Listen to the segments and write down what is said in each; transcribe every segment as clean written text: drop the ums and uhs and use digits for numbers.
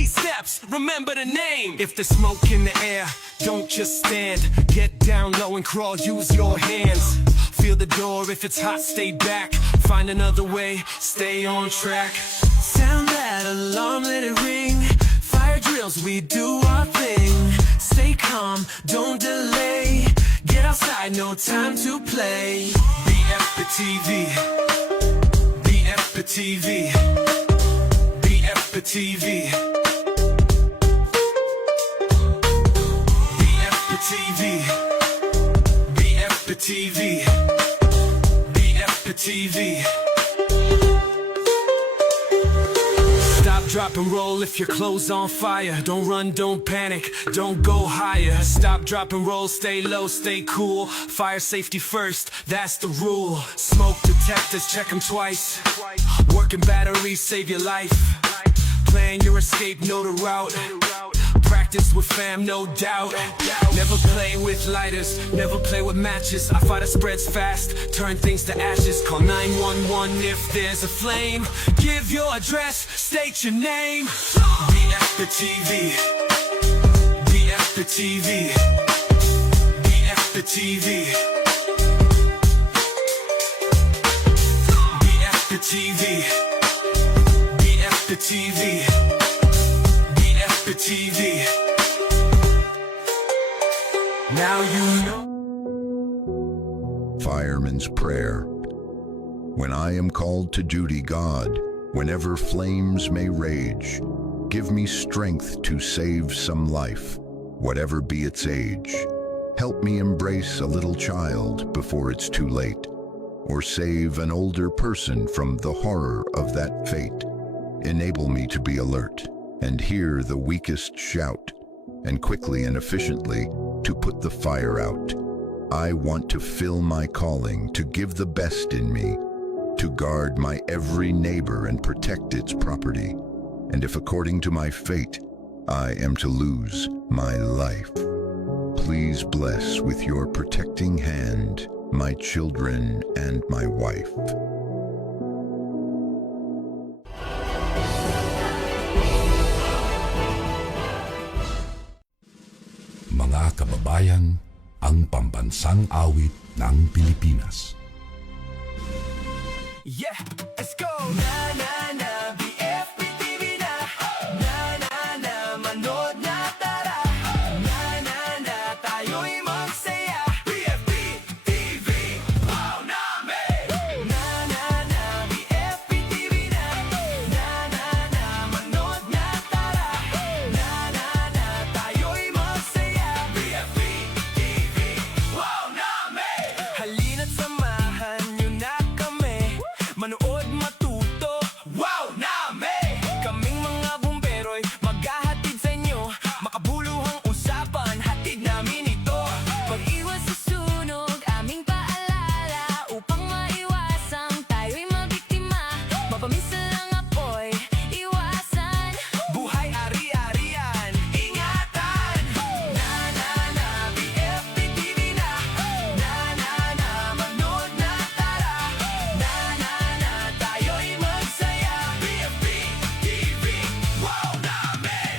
these steps, remember the name. If there's smoke in the air, don't just stand. Get down low and crawl, use your hands. Feel the door, if it's hot, stay back. Find another way, stay on track. Sound that alarm, let it ring. Fire drills, we do our thing. Stay calm, don't delay. Get outside, no time to play. BF the TV. BF the TV. BF the TV. BF the TV. BF the TV. BF the TV. Stop, drop, and roll if your clothes on fire. Don't run, don't panic, don't go higher. Stop, drop, and roll, stay low, stay cool. Fire safety first, that's the rule. Smoke detectors, check them twice. Working batteries, save your life. Plan your escape, know the route. Practice with fam, no doubt. Never play with lighters, never play with matches. A fire that spreads fast, turn things to ashes. Call 911 if there's a flame. Give your address, state your name. BF the TV. BF the TV. BF the TV. BF the TV. BF the TV. BF the TV. Now you know. Fireman's Prayer. When I am called to duty, God, whenever flames may rage, give me strength to save some life, whatever be its age. Help me embrace a little child before it's too late, or save an older person from the horror of that fate. Enable me to be alert and hear the weakest shout, and quickly and efficiently to put the fire out. I want to fill my calling to give the best in me, to guard my every neighbor and protect its property. And if according to my fate, I am to lose my life, please bless with your protecting hand my children and my wife. Mga kababayan, ang pambansang awit ng Pilipinas. Yeah, let's go! Na na na, BF TV na. Na na na, manood na tara. Na na na, tayo'y magsaya. BF TV, wow namin! Na na na, BF TV na. Na na na, manood na tara. Na na na, tayo'y magsaya. BF TV, wow namin! Halina't samahan nyo na kami. Manood, matuto, wow namin! Kaming mga bumbero'y maghahatid sa inyo. Makabuluhang usapan, hatid namin ito. Pag-iwas sa sunog, aming paalala. Upang maiwasang tayo'y mabiktima. Mapamisa lang apoy, iwasan. Buhay ari-arian, ingatan! Na na na, BF TV na. Na na na, manood na tara. Na na na, tayo'y magsaya. BF TV, wow namin!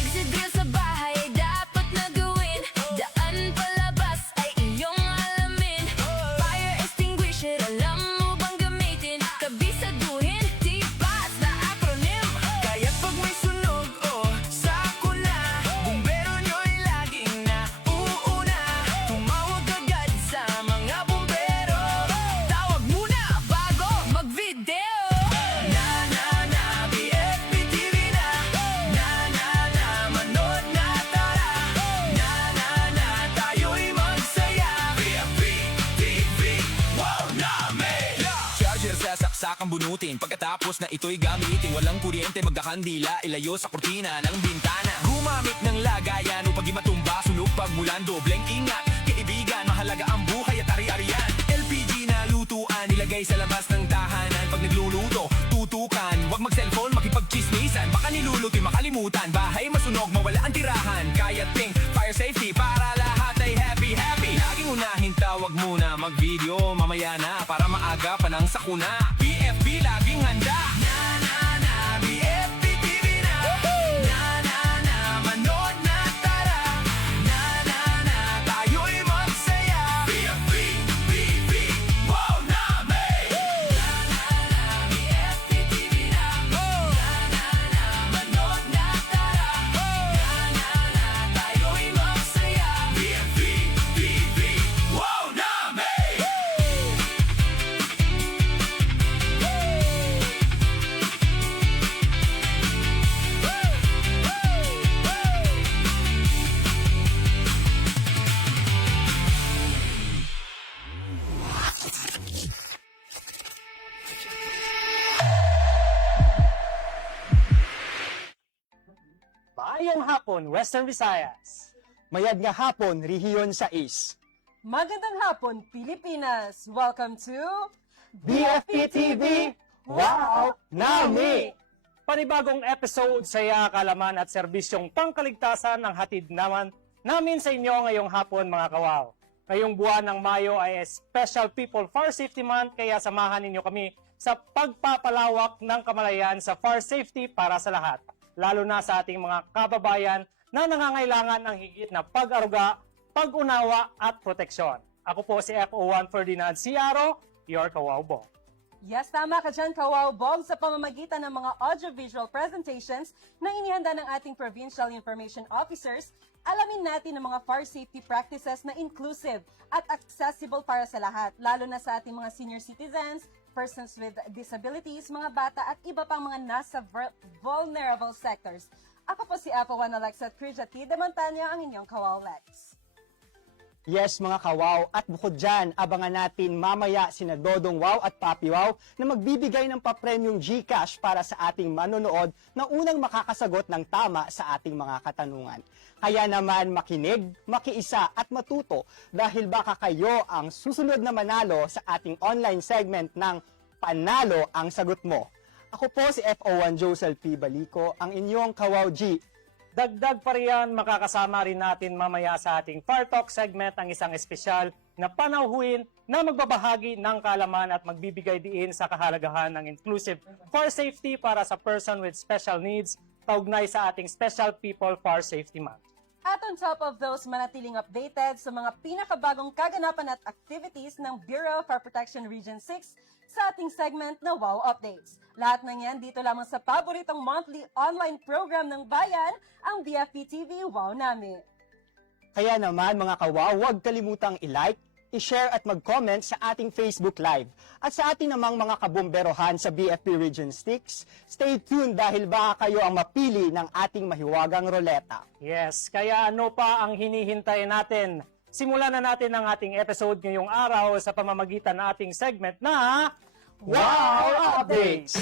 Exit grill sa bahay ay dapat na gawin. Daan palabas ay iyong alamin. Fire extinguisher, alam mo bang gamitin? Kabisaduhin, TPAS na acronym. Kaya't pag may sunog o sako na, bumbero nyo'y laging nauuna. Tumawag agad sa mga bumbero. Tawag muna bago mag-video. Na na na, BF TV na. Na na na, manood na tara. Na na na, tayo'y magsaya. BF TV, wow namin! Charger sa saksakang bunutin. Pagkatapos na ito'y gamitin, walang kuryente, magkakandila, ilayo sa kurtina ng bintana. Gumamit ng lagayan upag matumba, sunog pagmulan, dobleng ingat. Kaibigan, mahalaga ang buhay at ari-arian. LPG na lutuan, ilagay sa labas ng tahanan. Pag nagluluto, tutukan, wag mag-cellphone, makipag-chismisan. Baka niluluto'y makalimutan, bahay masunog, mawala ang tirahan. Kaya think, fire safety, para lahat ay happy. Laging unahin, tawag muna, mag-video, mamaya na, para maaga pa ng sakuna. BFB laging handa. Na na na, BF TV na. Na Maayong hapon, Western Visayas. Mayad nga hapon, Rehiyon sa East. Magandang hapon, Pilipinas! Welcome to BFP TV! Wow! Nami! Panibagong episode, saya, kalaman at serbisyong pangkaligtasan ang hatid namin sa inyo ngayong hapon mga kawaw. Ngayong buwan ng Mayo ay Special People Fire Safety Month kaya samahan ninyo kami sa pagpapalawak ng kamalayan sa fire safety para sa lahat, lalo na sa ating mga kababayan na nangangailangan ng higit na pag-aruga, pag-unawa at proteksyon. Ako po si FO1 Ferdinand Ciaro, your Kawawbo. Yes, tama ka dyan, Kawaw Bog, sa pamamagitan ng mga audiovisual presentations na inihanda ng ating Provincial Information Officers, alamin natin ang mga fire safety practices na inclusive at accessible para sa lahat, lalo na sa ating mga senior citizens, persons with disabilities, mga bata at iba pang mga nasa vulnerable sectors. Ako po si FO1 Alexa Cruz at Tida Montana, ang inyong Kawaw Lex. Yes mga kawaw, at bukod dyan, abangan natin mamaya sina Dodong Wow at Papi Wow na magbibigay ng papremyong GCash para sa ating manonood na unang makakasagot ng tama sa ating mga katanungan. Kaya naman makinig, makiisa at matuto dahil baka kayo ang susunod na manalo sa ating online segment ng Panalo ang Sagot Mo. Ako po si FO1 Josel P. Balico, ang inyong Kawaw G. Dagdag pa riyan, makakasama rin natin mamaya sa ating Fire Talk segment ang isang espesyal na panauhuin na magbabahagi ng kaalaman at magbibigay diin sa kahalagahan ng inclusive fire safety para sa person with special needs kaugnay sa ating Special People Fire Safety Month. At on top of those, manatiling updated sa mga pinakabagong kaganapan at activities ng Bureau of Fire Protection Region 6 sa ating segment na Wow Updates. Lahat ng yan dito lamang sa paboritong monthly online program ng bayan, ang BFP TV Wow Nami. Kaya naman mga kawaw, huwag kalimutang i-like, i-share at mag-comment sa ating Facebook Live. At sa ating namang mga kabomberohan sa BFP Region 6, stay tuned dahil baka kayo ang mapili ng ating mahiwagang roleta. Yes, kaya ano pa ang hinihintay natin? Simulan na natin ang ating episode ngayong araw sa pamamagitan ng ating segment na Wow Updates!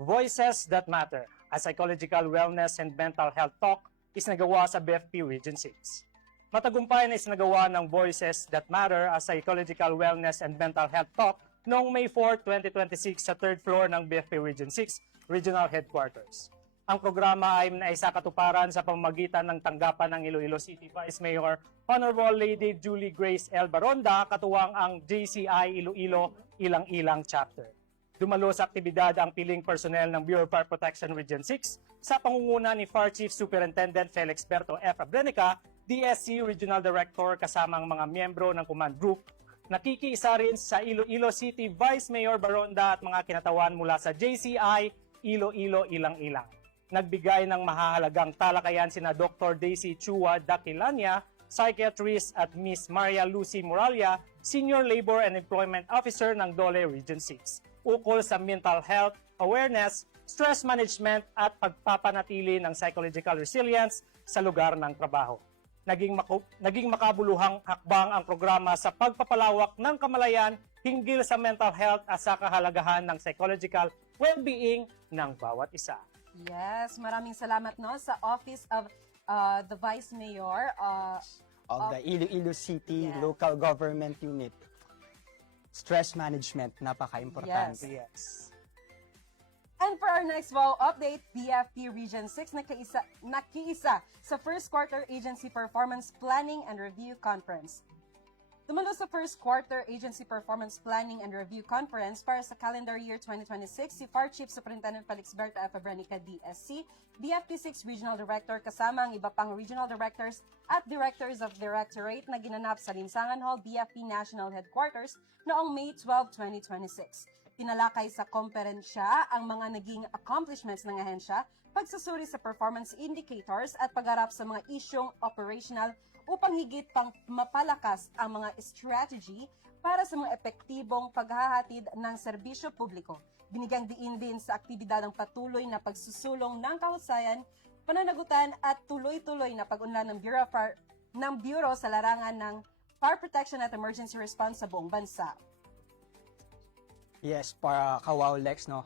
Voices That Matter, a psychological wellness and mental health talk is nagawa sa BFP Region 6. Matagumpay na isinagawa ng Voices That Matter, a psychological wellness and mental health talk noong May 4, 2026 sa 3rd floor ng BFP Region 6 Regional Headquarters. Ang programa ay naisakatuparan sa pamamagitan ng tanggapan ng Iloilo City Vice Mayor Honorable Lady Julie Grace L. Baronda, katuwang ang JCI Iloilo Ilang-Ilang Chapter. Dumalo sa aktibidad ang piling personnel ng Bureau of Fire Protection Region 6 sa pangunguna ni Fire Chief Superintendent Felix Berto F. Abrenica, DSC Regional Director kasamang mga miyembro ng Command Group. Nakikiisa rin sa Iloilo City Vice Mayor Baronda at mga kinatawan mula sa JCI Iloilo Ilang-Ilang. Nagbigay ng mahahalagang talakayan sina Dr. Daisy Chua Daquilania, Psychiatrist at Miss Maria Lucy Moralia, Senior Labor and Employment Officer ng Dole Region 6, ukol sa mental health, awareness, stress management at pagpapanatili ng psychological resilience sa lugar ng trabaho. Naging makabuluhang hakbang ang programa sa pagpapalawak ng kamalayan hinggil sa mental health at sa kahalagahan ng psychological well-being ng bawat isa. Yes, maraming salamat no sa Office of the Vice Mayor Of the Iloilo City Yeah. Local Government Unit. Stress management, napaka-importante. Yes. And for our next Wow Update, BFP Region 6 nakiisa sa First Quarter Agency Performance Planning and Review Conference. Dumalo sa First Quarter Agency Performance Planning and Review Conference para sa calendar year 2026 si Fire Chief Superintendent Felix Berto F. Abrenica, DSC, BFP 6 Regional Director kasama ang iba pang Regional Directors at Directors of Directorate na ginanap sa Linsangan Hall, BFP National Headquarters noong May 12, 2026. Tinalakay sa komperensya ang mga naging accomplishments ng ahensya, pagsusuri sa performance indicators at pagharap sa mga isyong operational upang higit pang mapalakas ang mga strategy para sa mga epektibong paghahatid ng serbisyo publiko. Binigyang diin din sa aktibidad ng patuloy na pagsusulong ng kahusayan pananagutan at tuloy-tuloy na pag-unlad ng Bureau sa larangan ng Fire Protection at Emergency Response sa buong bansa. Yes, para Kawaw Lex, no,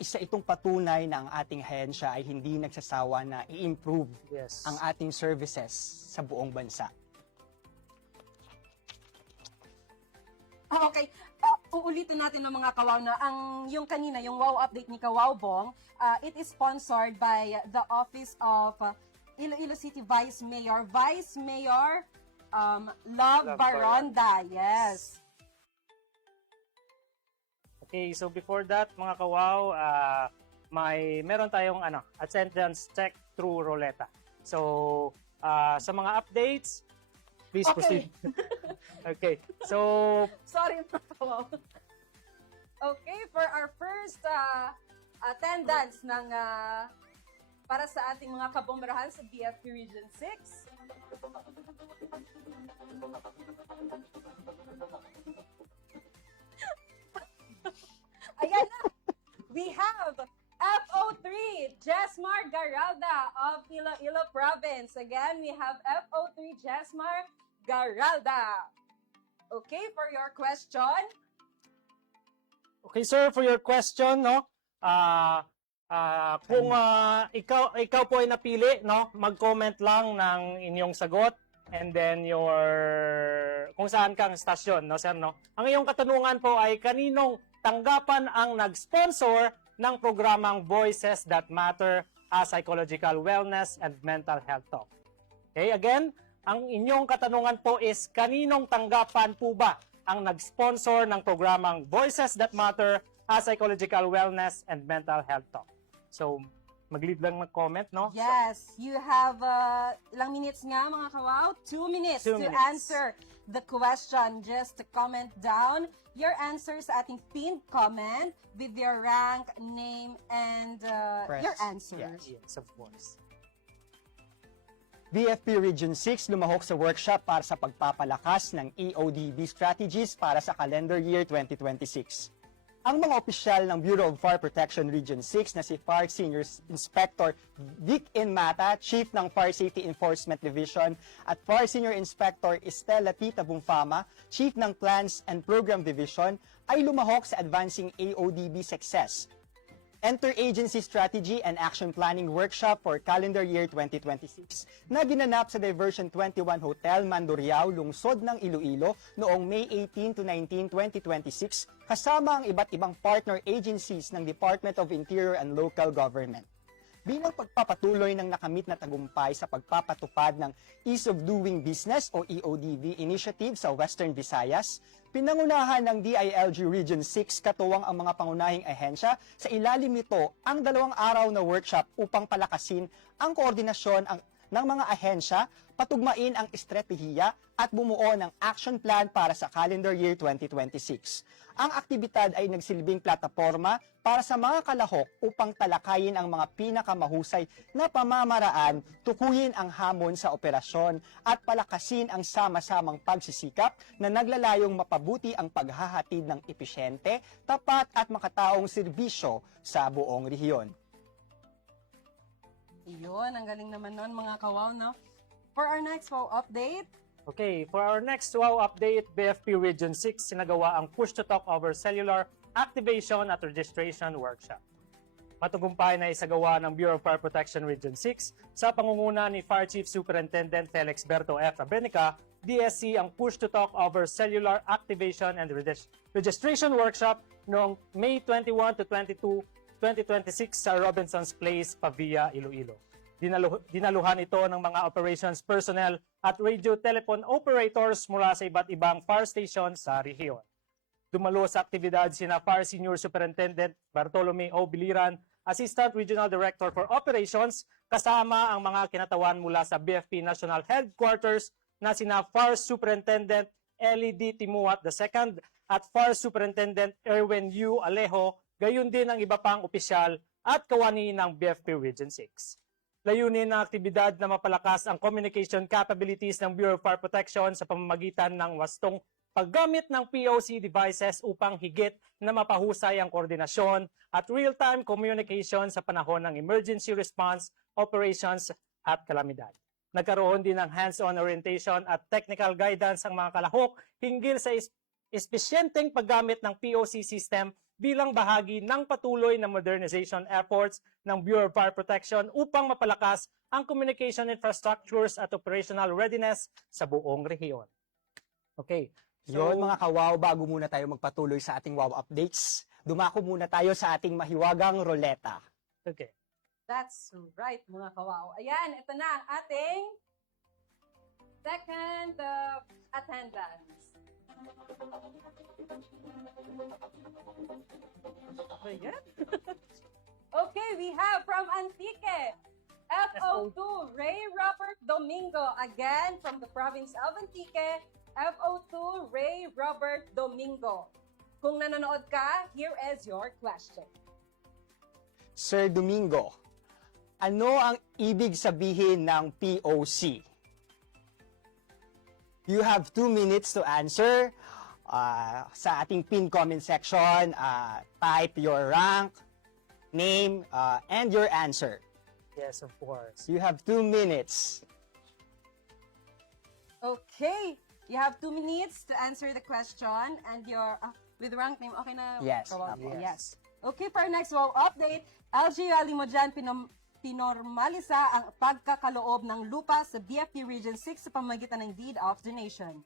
isa itong patunay na ang ating ahensya ay hindi nagsasawa na i-improve Yes. ang ating services sa buong bansa. Okay, uulitin natin ng mga kawaw na yung kanina, yung wow update ni Kawaw Bong, it is sponsored by the Office of Iloilo City Vice Mayor Love Baronda. Yes. Okay, so before that, mga kawaw, meron tayong attendance check through Roleta. So, sa mga updates, please proceed. Okay, so Sorry, mga kawaw. Okay, for our first attendance ng para sa ating mga kabomberahan sa BFP Region 6. Ayan na! We have FO3, Jesmar Garalda of Iloilo Province. Again, we have FO3, Jesmar Garalda. Okay, for your question. okay sir, for your question, no? Kung ikaw po ay napili, no, mag-comment lang ng inyong sagot and then kung saan kang stasyon, no, sir, no? Ang iyong katanungan po ay kaninong tanggapan ang nag-sponsor ng programang Voices That Matter, a Psychological Wellness and Mental Health Talk. Okay, again, ang inyong katanungan po is kaninong tanggapan po ba ang nag-sponsor ng programang Voices That Matter, a Psychological Wellness and Mental Health Talk. So, mag-leave lang mag-comment, no? Yes, you have ilang minutes nga mga kawaw? 2 minutes Two to minutes. answer the question. Just comment down your answers sa ating pinned comment with your rank, name, and your answers. Yes, of course. BFP Region 6 lumahok sa workshop para sa pagpapalakas ng EODB strategies para sa calendar year 2026. Ang mga opisyal ng Bureau of Fire Protection Region 6 na si Fire Senior Inspector Vic Inmata, Chief ng Fire Safety Enforcement Division, at Fire Senior Inspector Estela Tita Bungfama, Chief ng Plans and Program Division, ay lumahok sa Advancing AODB Success Interagency Strategy and Action Planning Workshop for Calendar Year 2026 na ginanap sa Diversion 21 Hotel Mandurriao, lungsod ng Iloilo noong May 18 to 19, 2026 kasama ang iba't ibang partner agencies ng Department of Interior and Local Government. Bilang pagpapatuloy ng nakamit na tagumpay sa pagpapatupad ng Ease of Doing Business o EODB initiative sa Western Visayas, pinangunahan ng DILG Region 6 katuwang ang mga pangunahing ahensya sa ilalim nito ang 2 araw na workshop upang palakasin ang koordinasyon ng mga ahensya, patugmain ang estratehiya at bumuo ng action plan para sa calendar year 2026. Ang aktibidad ay nagsilbing plataporma para sa mga kalahok upang talakayin ang mga pinakamahusay na pamamaraan, tukuyin ang hamon sa operasyon at palakasin ang sama-samang pagsisikap na naglalayong mapabuti ang paghahatid ng episyente, tapat at makataong serbisyo sa buong rehiyon. Iyon, ang galing naman nun mga kawaw, no? For our next wow update, Okay, for our next WOW update, BFP Region 6 sinagawa ang Push to Talk over Cellular Activation at Registration Workshop. Matagumpay na isagawa ng Bureau of Fire Protection Region 6 sa pangunguna ni Fire Chief Superintendent Felix Berto F. Abenica, DSC ang Push to Talk over Cellular Activation and Registration Workshop noong May 21 to 22, 2026 sa Robinson's Place, Pavia, Iloilo. Dinaluhan ito ng mga operations personnel at radio telephone operators mula sa iba't ibang fire station sa rehiyon. Dumalo sa aktibidad sina Fire Senior Superintendent Bartolome O. Biliran, Assistant Regional Director for Operations, kasama ang mga kinatawan mula sa BFP National Headquarters na sina Fire Superintendent Ellie D. Timuat II at Fire Superintendent Erwin U. Alejo, gayon din ang iba pang opisyal at kawani ng BFP Region 6. Layunin ng aktibidad na mapalakas ang communication capabilities ng Bureau of Fire Protection sa pamamagitan ng wastong paggamit ng POC devices upang higit na mapahusay ang koordinasyon at real-time communication sa panahon ng emergency response, operations at kalamidad. Nagkaroon din ng hands-on orientation at technical guidance ang mga kalahok hinggil sa espesyenteng paggamit ng POC system bilang bahagi ng patuloy na modernization efforts ng Bureau of Fire Protection upang mapalakas ang communication infrastructures at operational readiness sa buong rehiyon. Okay. Yun mga kawaw, bago muna tayo magpatuloy sa ating wow updates, dumako muna tayo sa ating mahiwagang roleta. Okay. That's right, mga kawaw. Ayan, ito na ang ating second attendance. Ayan. Okay, we have from Antique, FO2, Ray Robert Domingo. Again, from the province of Antique, FO2, Ray Robert Domingo. Kung nanonood ka, here is your question. Sir Domingo, ano ang ibig sabihin ng POC? You have 2 minutes to answer. Sa ating pin comment section, type your rank, name, and your answer. Yes, of course. You have 2 minutes. Okay, you have 2 minutes to answer the question and your with rank name. Okay na? Yes, Kawaw? apo. Yes. Okay, for our next wow update, LG Alimojan pinormalisa ang pagkakaloob ng lupa sa BFP Region 6 sa pamamagitan ng Deed of Donation.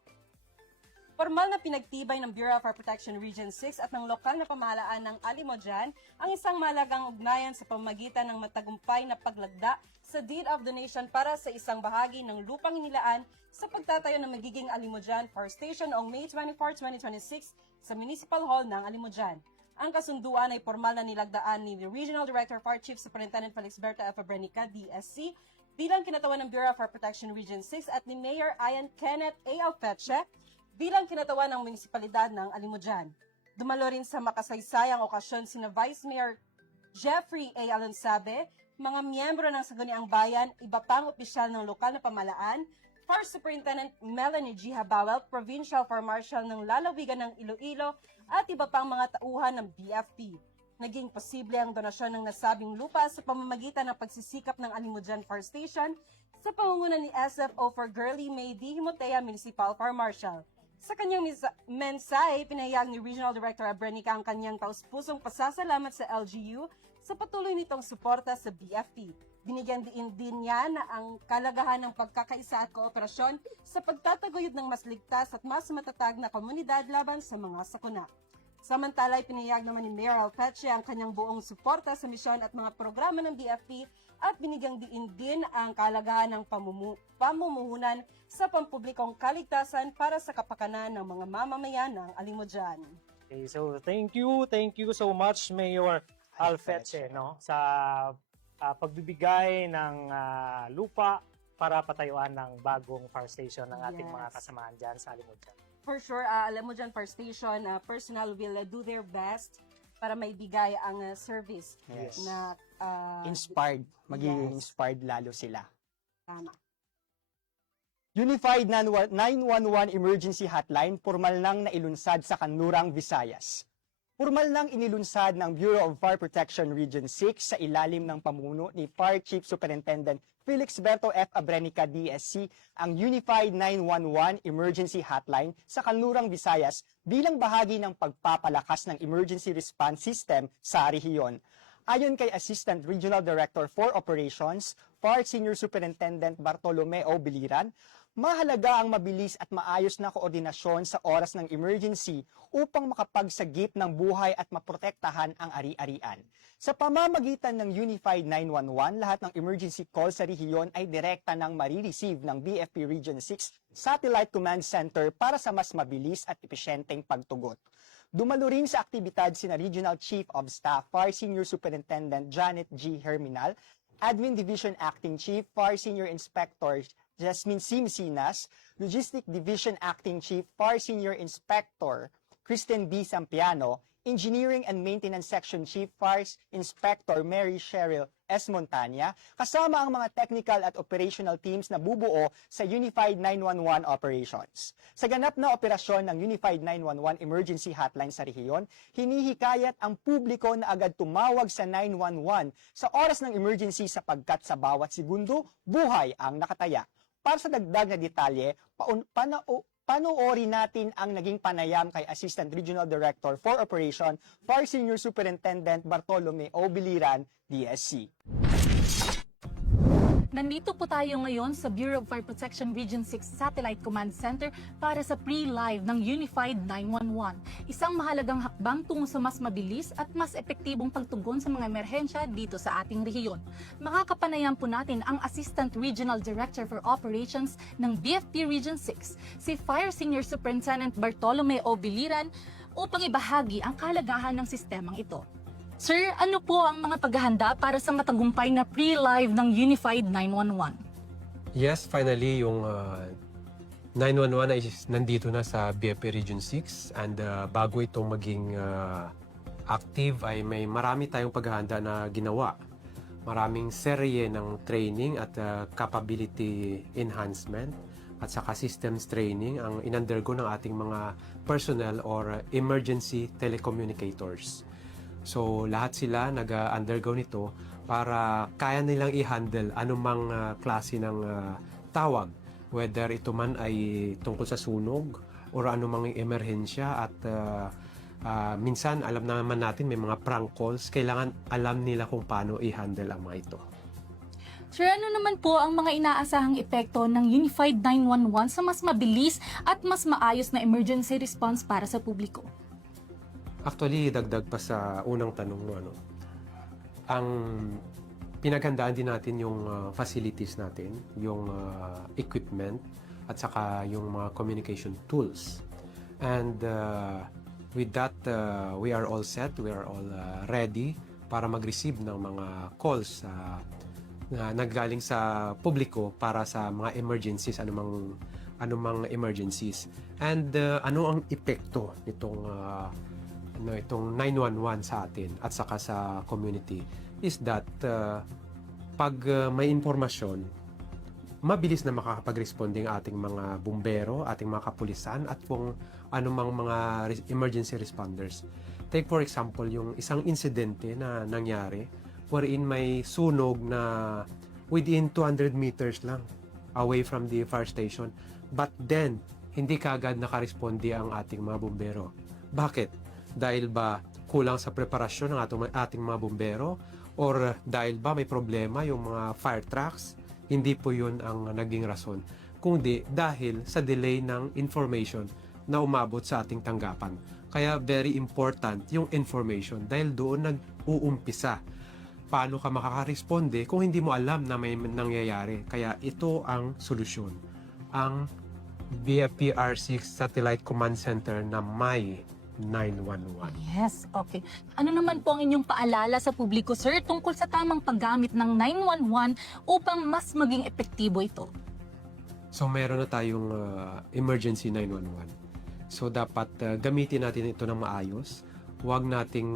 Formal na pinagtibay ng Bureau of Fire Protection Region 6 at ng lokal na pamahalaan ng Alimojan ang isang malagang ugnayan sa pamamagitan ng matagumpay na paglagda sa Deed of Donation para sa isang bahagi ng lupang inilaan sa pagtatayo ng magiging Alimojan Fire Station noong May 24, 2026 sa Municipal Hall ng Alimojan. Ang kasunduan ay formal na nilagdaan ni Regional Director Fire Chief Superintendent Felix Berta F. Abrenica, DSC, bilang kinatawan ng Bureau of Fire Protection Region 6 at ni Mayor Ian Kenneth A. Alpeche bilang kinatawan ng munisipalidad ng Alimojan. Dumalo rin sa makasaysayang okasyon sina Vice Mayor Jeffrey A. Alonsabe, mga miyembro ng Sangguniang Bayan, iba pang opisyal ng lokal na pamahalaan, Fire Superintendent Melanie G. Habawel, Provincial Fire Marshal ng lalawigan ng Iloilo, at iba pang mga tauhan ng BFP. Naging posible ang donasyon ng nasabing lupa sa pamamagitan ng pagsisikap ng Alimojan Fire Station sa pangunguna ni SFO for Girlie May D. Himotea Municipal Fire Marshal. Sa kanyang mensahe, pinahayag ni Regional Director Abrenica ang kanyang taus-pusong pasasalamat sa LGU sa patuloy nitong suporta sa BFP. Binigyan din niya na ang kalagahan ng pagkakaisa at kooperasyon sa pagtataguyod ng mas ligtas at mas matatag na komunidad laban sa mga sakuna. Samantala, pinahayag naman ni Mayor Alpeche ang kanyang buong suporta sa misyon at mga programa ng BFP at binigyang din ang kalagahan ng pamumuhunan sa pampublikong kaligtasan para sa kapakanan ng mga mamamayan ng Alimojan. Okay, so thank you so much Mayor Alpeche, no, sa pagbibigay ng lupa para patayuan ng bagong fire station ng ating Yes. mga kasamahan dyan sa Alimojan. For sure, Alimojan Fire Station, personnel will do their best para maibigay ang service Yes. na Inspired. Magiging Yes. inspired lalo sila. tama. Unified 911 Emergency Hotline formal nang nailunsad sa Kanlurang, Visayas. Formal nang inilunsad ng Bureau of Fire Protection Region 6 sa ilalim ng pamuno ni Fire Chief Superintendent Felix Berto F. Abrenica, DSC, ang Unified 911 Emergency Hotline sa Kanlurang, Visayas bilang bahagi ng pagpapalakas ng emergency response system sa rehiyon. Ayon kay Assistant Regional Director for Operations, Fire Senior Superintendent Bartolomeo Biliran, mahalaga ang mabilis at maayos na koordinasyon sa oras ng emergency upang makapagsagip ng buhay at maprotektahan ang ari-arian. Sa pamamagitan ng Unified 911, lahat ng emergency call sa rehiyon ay direkta nang marireceive ng BFP Region 6 Satellite Command Center para sa mas mabilis at epesyenteng pagtugot. Dumalo rin sa aktibidad sina Regional Chief of Staff, Fire Senior Superintendent Janet G. Herminal, Admin Division Acting Chief, Fire Senior Inspector Jasmine C. Mesinas, Logistic Division Acting Chief, Fire Senior Inspector Kristen B. Sampiano, Engineering and Maintenance Section Chief Fire Inspector Mary Cheryl S. Montanya, kasama ang mga technical at operational teams na bubuo sa Unified 911 Operations. Sa ganap na operasyon ng Unified 911 Emergency Hotline sa rehiyon, hinihikayat ang publiko na agad tumawag sa 911 sa oras ng emergency sapagkat sa bawat segundo, buhay ang nakataya. Para sa dagdag na detalye, panoorin natin ang naging panayam kay Assistant Regional Director for Operation, Fire Senior Superintendent Bartolome O. Biliran, DSC. Nandito po tayo ngayon sa Bureau of Fire Protection Region 6 Satellite Command Center para sa pre-live ng Unified 911. Isang mahalagang hakbang tungo sa mas mabilis at mas epektibong pagtugon sa mga emerhensya dito sa ating rehiyon. Makakapanayam po natin ang Assistant Regional Director for Operations ng BFP Region 6, si Fire Senior Superintendent Bartolome O. Biliran, upang ibahagi ang kalagahan ng sistemang ito. Sir, ano po ang mga paghahanda para sa matagumpay na pre-live ng Unified 911? Yes, finally, yung 911 ay nandito na sa BFP Region 6 and bago itong maging active ay may marami tayong paghahanda na ginawa. Maraming serye ng training at capability enhancement at saka systems training ang inundergo ng ating mga personnel or emergency telecommunicators. So lahat sila nag-undergo nito para kaya nilang i-handle anumang klase ng tawag, whether ito man ay tungkol sa sunog o anumang emerhensya at minsan alam naman natin may mga prank calls, kailangan alam nila kung paano i-handle ang mga ito. Sir, ano naman po ang mga inaasahang epekto ng Unified 911 sa mas mabilis at mas maayos na emergency response para sa publiko? Actually, dagdag pa sa unang tanong mo, ang pinaghandaan din natin yung facilities natin, yung equipment, at saka yung mga communication tools. And with that, we are all set, we are all ready para mag-receive ng mga calls na naggaling sa publiko para sa mga emergencies, anumang emergencies. And ano ang epekto itong 911 sa atin at saka sa community is that pag may impormasyon, mabilis na makakapag-responde ang ating mga bumbero, ating mga kapulisan at kung anumang mga emergency responders. Take for example, yung isang insidente na nangyari wherein may sunog na within 200 meters lang away from the fire station. But then, hindi kaagad nakaresponde ang ating mga bumbero. Bakit? Dahil ba kulang sa preparasyon ng ating mga bumbero? Or dahil ba may problema yung mga fire trucks? Hindi po yun ang naging rason. Kundi dahil sa delay ng information na umabot sa ating tanggapan. Kaya very important yung information dahil doon nag-uumpisa. Paano ka makakaresponde kung hindi mo alam na may nangyayari? Kaya ito ang solusyon. Ang BFP R6 Satellite Command Center na may 911. Yes, okay. Ano naman po ang inyong paalala sa publiko, sir, tungkol sa tamang paggamit ng 911 upang mas maging epektibo ito? So meron na tayong emergency 911. So dapat gamitin natin ito ng maayos. Huwag nating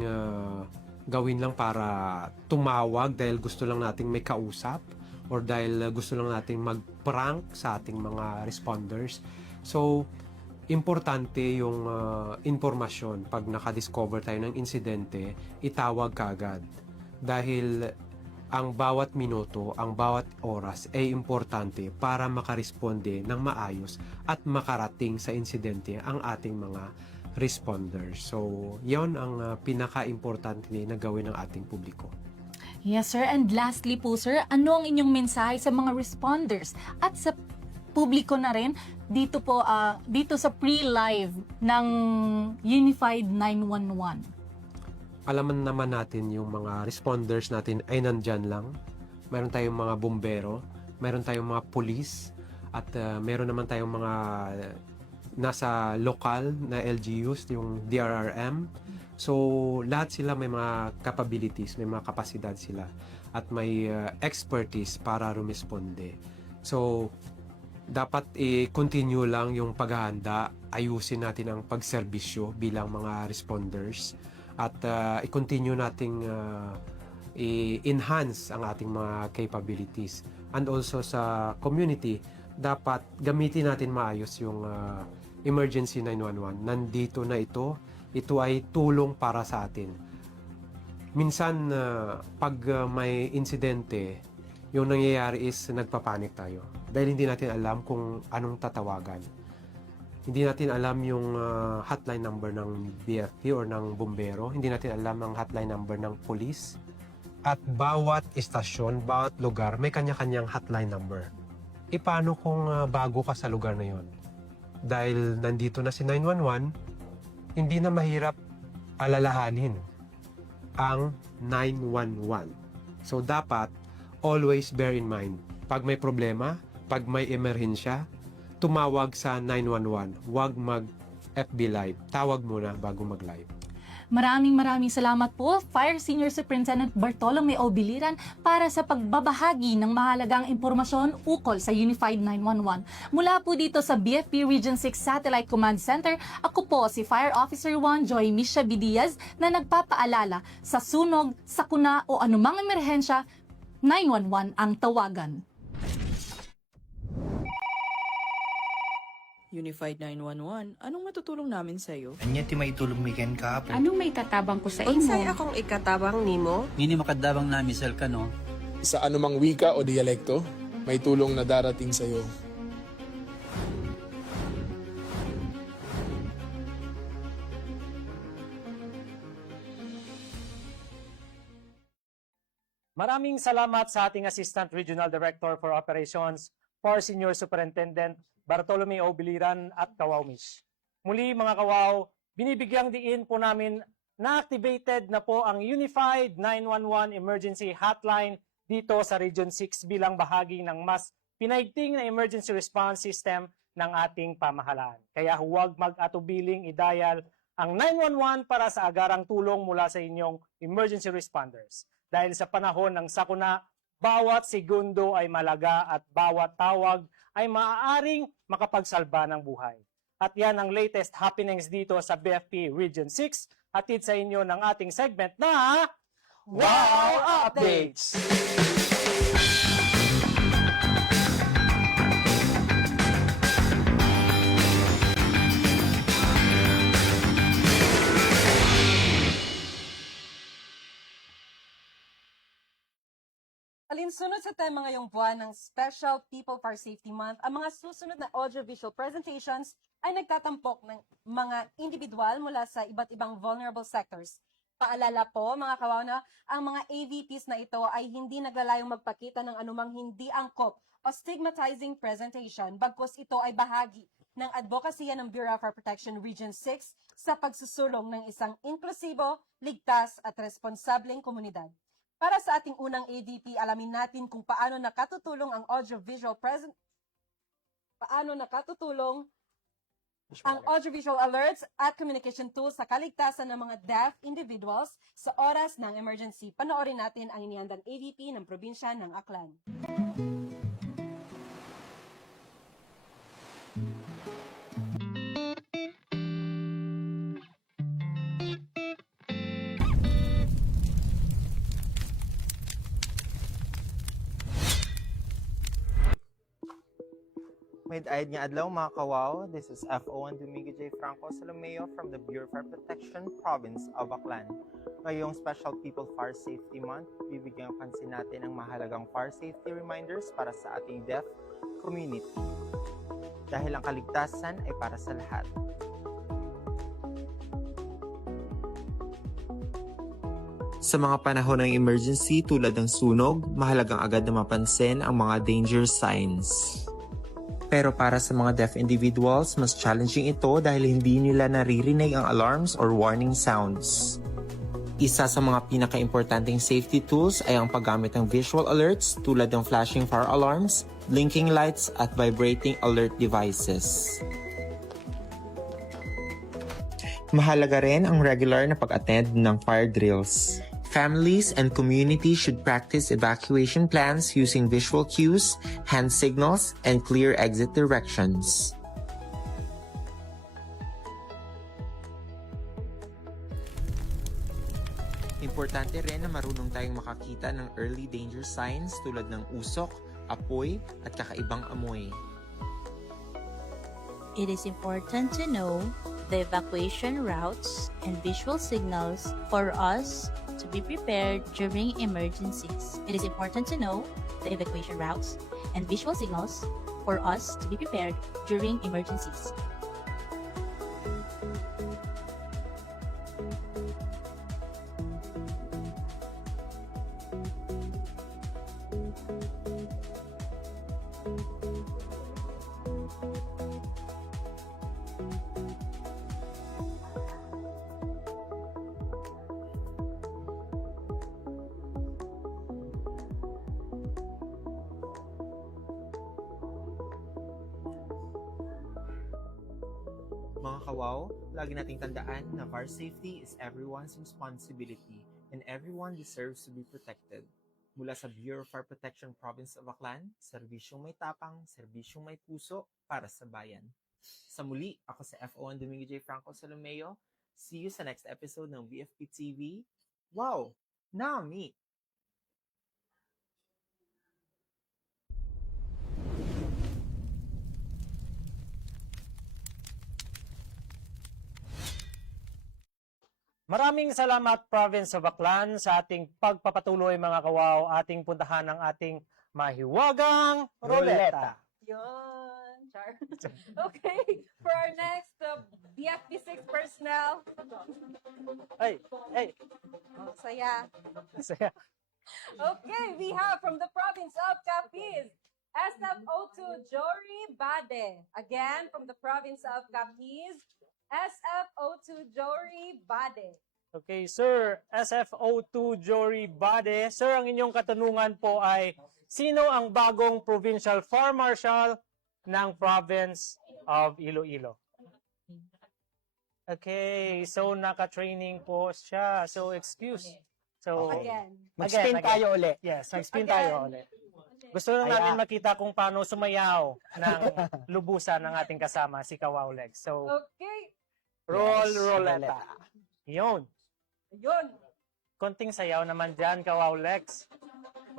gawin lang para tumawag dahil gusto lang nating may kausap or dahil gusto lang nating mag-prank sa ating mga responders. So importante yung impormasyon. Pag nakadiscover tayo ng insidente, itawag kaagad. Dahil ang bawat minuto, ang bawat oras ay importante para makaresponde ng maayos at makarating sa insidente ang ating mga responders. So, yon ang pinaka-importante na gawin ng ating publiko. Yes, sir. And lastly po, sir, ano ang inyong mensahe sa mga responders at sa publiko na rin dito po dito sa pre-live ng Unified 911? Alaman naman natin yung mga responders natin ay nandyan lang. Meron tayong mga bumbero, meron tayong mga police, at meron naman tayong mga nasa lokal na LGUs, yung DRRM. So, lahat sila may mga capabilities, may mga kapasidad sila, at may expertise para rumisponde. So, dapat i-continue lang yung paghahanda, ayusin natin ang pagserbisyo bilang mga responders. at i-continue nating i-enhance ang ating mga capabilities. And also sa community, dapat gamitin natin maayos yung emergency 911. Nandito na ito ay tulong para sa atin. Minsan, pag may insidente, yung nangyayari is nagpapanik tayo. Dahil hindi natin alam kung anong tatawagan. Hindi natin alam yung hotline number ng BFP or ng bumbero. Hindi natin alam ang hotline number ng police. At bawat istasyon, bawat lugar, may kanya-kanyang hotline number. E paano kung bago ka sa lugar na yon? Dahil nandito na si 911, hindi na mahirap alalahanin ang 911. So dapat always bear in mind, pag may problema, pag may emerhensya, tumawag sa 911. Huwag mag-FB Live. Tawag muna bago mag-live. Maraming salamat po, Fire Senior Superintendent Bartolome O. Biliran, para sa pagbabahagi ng mahalagang impormasyon ukol sa Unified 911. Mula po dito sa BFP Region 6 Satellite Command Center, ako po si Fire Officer 1 Joy Misha B. Diaz na nagpapaalala sa sunog, sakuna o anumang emerhensya, 911 ang tawagan. Unified 911, anong matutulong namin sa'yo? Anya ti may tulong miken ka po. Anong may tatabang ko sa imo? Unsay akong ikatabang nimo? Ngini makadabang na misal ka no. Sa anumang wika o dialekto, may tulong na darating sa iyo. Maraming salamat sa ating Assistant Regional Director for Operations, for Senior Superintendent Bartolome O. Biliran at Kawawmish. Muli mga kawaw, binibigyang diin po namin na activated na po ang Unified 911 Emergency Hotline dito sa Region 6 bilang bahagi ng mas pinaigting na emergency response system ng ating pamahalaan. Kaya huwag mag-atubiling i-dial ang 911 para sa agarang tulong mula sa inyong emergency responders. Dahil sa panahon ng sakuna, bawat segundo ay malaga at bawat tawag ay maaaring makapagsalba ng buhay. At yan ang latest happenings dito sa BFP Region 6, hatid sa inyo ng ating segment na Wow Updates! Alinsunod sa tema ngayong buwan ng Special People for Safety Month, ang mga susunod na audiovisual presentations ay nagtatampok ng mga individual mula sa iba't ibang vulnerable sectors. Paalala po mga kawaw na ang mga AVPs na ito ay hindi naglalayong magpakita ng anumang hindi angkop o stigmatizing presentation, bagkus ito ay bahagi ng advokasya ng Bureau for Protection Region 6 sa pagsusulong ng isang inklusibo, ligtas at responsableng komunidad. Para sa ating unang AVP, alamin natin kung paano nakatutulong ang audiovisual alerts at communication tools sa kaligtasan ng mga deaf individuals sa oras ng emergency. Panoorin natin ang inihandang AVP ng probinsya ng Aklan. Mid-ayad nga adlaw mga kawaw, this is FO1 Domingo J. Franco Salomeo from the Bureau for Protection Province of Aklan. Ngayong Special People Fire Safety Month, bibigyan pansin natin ang mahalagang fire safety reminders para sa ating deaf community. Dahil ang kaligtasan ay para sa lahat. Sa mga panahon ng emergency tulad ng sunog, mahalagang agad na mapansin ang mga danger signs. Pero para sa mga deaf individuals, mas challenging ito dahil hindi nila naririnig ang alarms or warning sounds. Isa sa mga pinaka-importanting safety tools ay ang paggamit ng visual alerts tulad ng flashing fire alarms, blinking lights at vibrating alert devices. Mahalaga rin ang regular na pag-attend ng fire drills. Families and communities should practice evacuation plans using visual cues, hand signals, and clear exit directions. Importante rin na marunong tayong makakita ng early danger signs tulad ng usok, apoy, at kakaibang amoy. It is important to know the evacuation routes and visual signals for us to be prepared during emergencies. It is important to know the evacuation routes and visual signals for us to be prepared during emergencies. Mga kawaw, lagi nating tandaan na fire safety is everyone's responsibility and everyone deserves to be protected. Mula sa Bureau of Fire Protection Province of Aklan, serbisyong may tapang, serbisyong may puso para sa bayan. Sa muli, ako si FO1 Domingo J. Franco Solomeo. See you sa next episode ng BFP TV. Wow! Now me! Maraming salamat Province of Aklan sa ating pagpapatuloy mga kawaw. Ating puntahan ang ating mahiwagang roleta. Yun, Char. Okay, for our next BFP6 personnel. Ay, Oh, saya. saya. Okay, we have from the province of Capiz, SF02 Jory Bade. Again, from the province of Capiz, SF02 Jory Bade. Okay, Sir, SF02 Jory Bade. Sir, ang inyong katanungan po ay, sino ang bagong Provincial Fire Marshal ng Province of Iloilo? Okay, so naka-training po siya. So, excuse. So, Again. Mag-spin tayo uli. Yes, mag-spin Again. tayo ulit. Gusto lang Kaya- namin makita kung paano sumayaw ng lubusan ng ating kasama, si Kawaw Lex. So, Okay, roll, Yes, roleta. Yun. yun. Konting sayaw naman dyan, Kawaw Lex.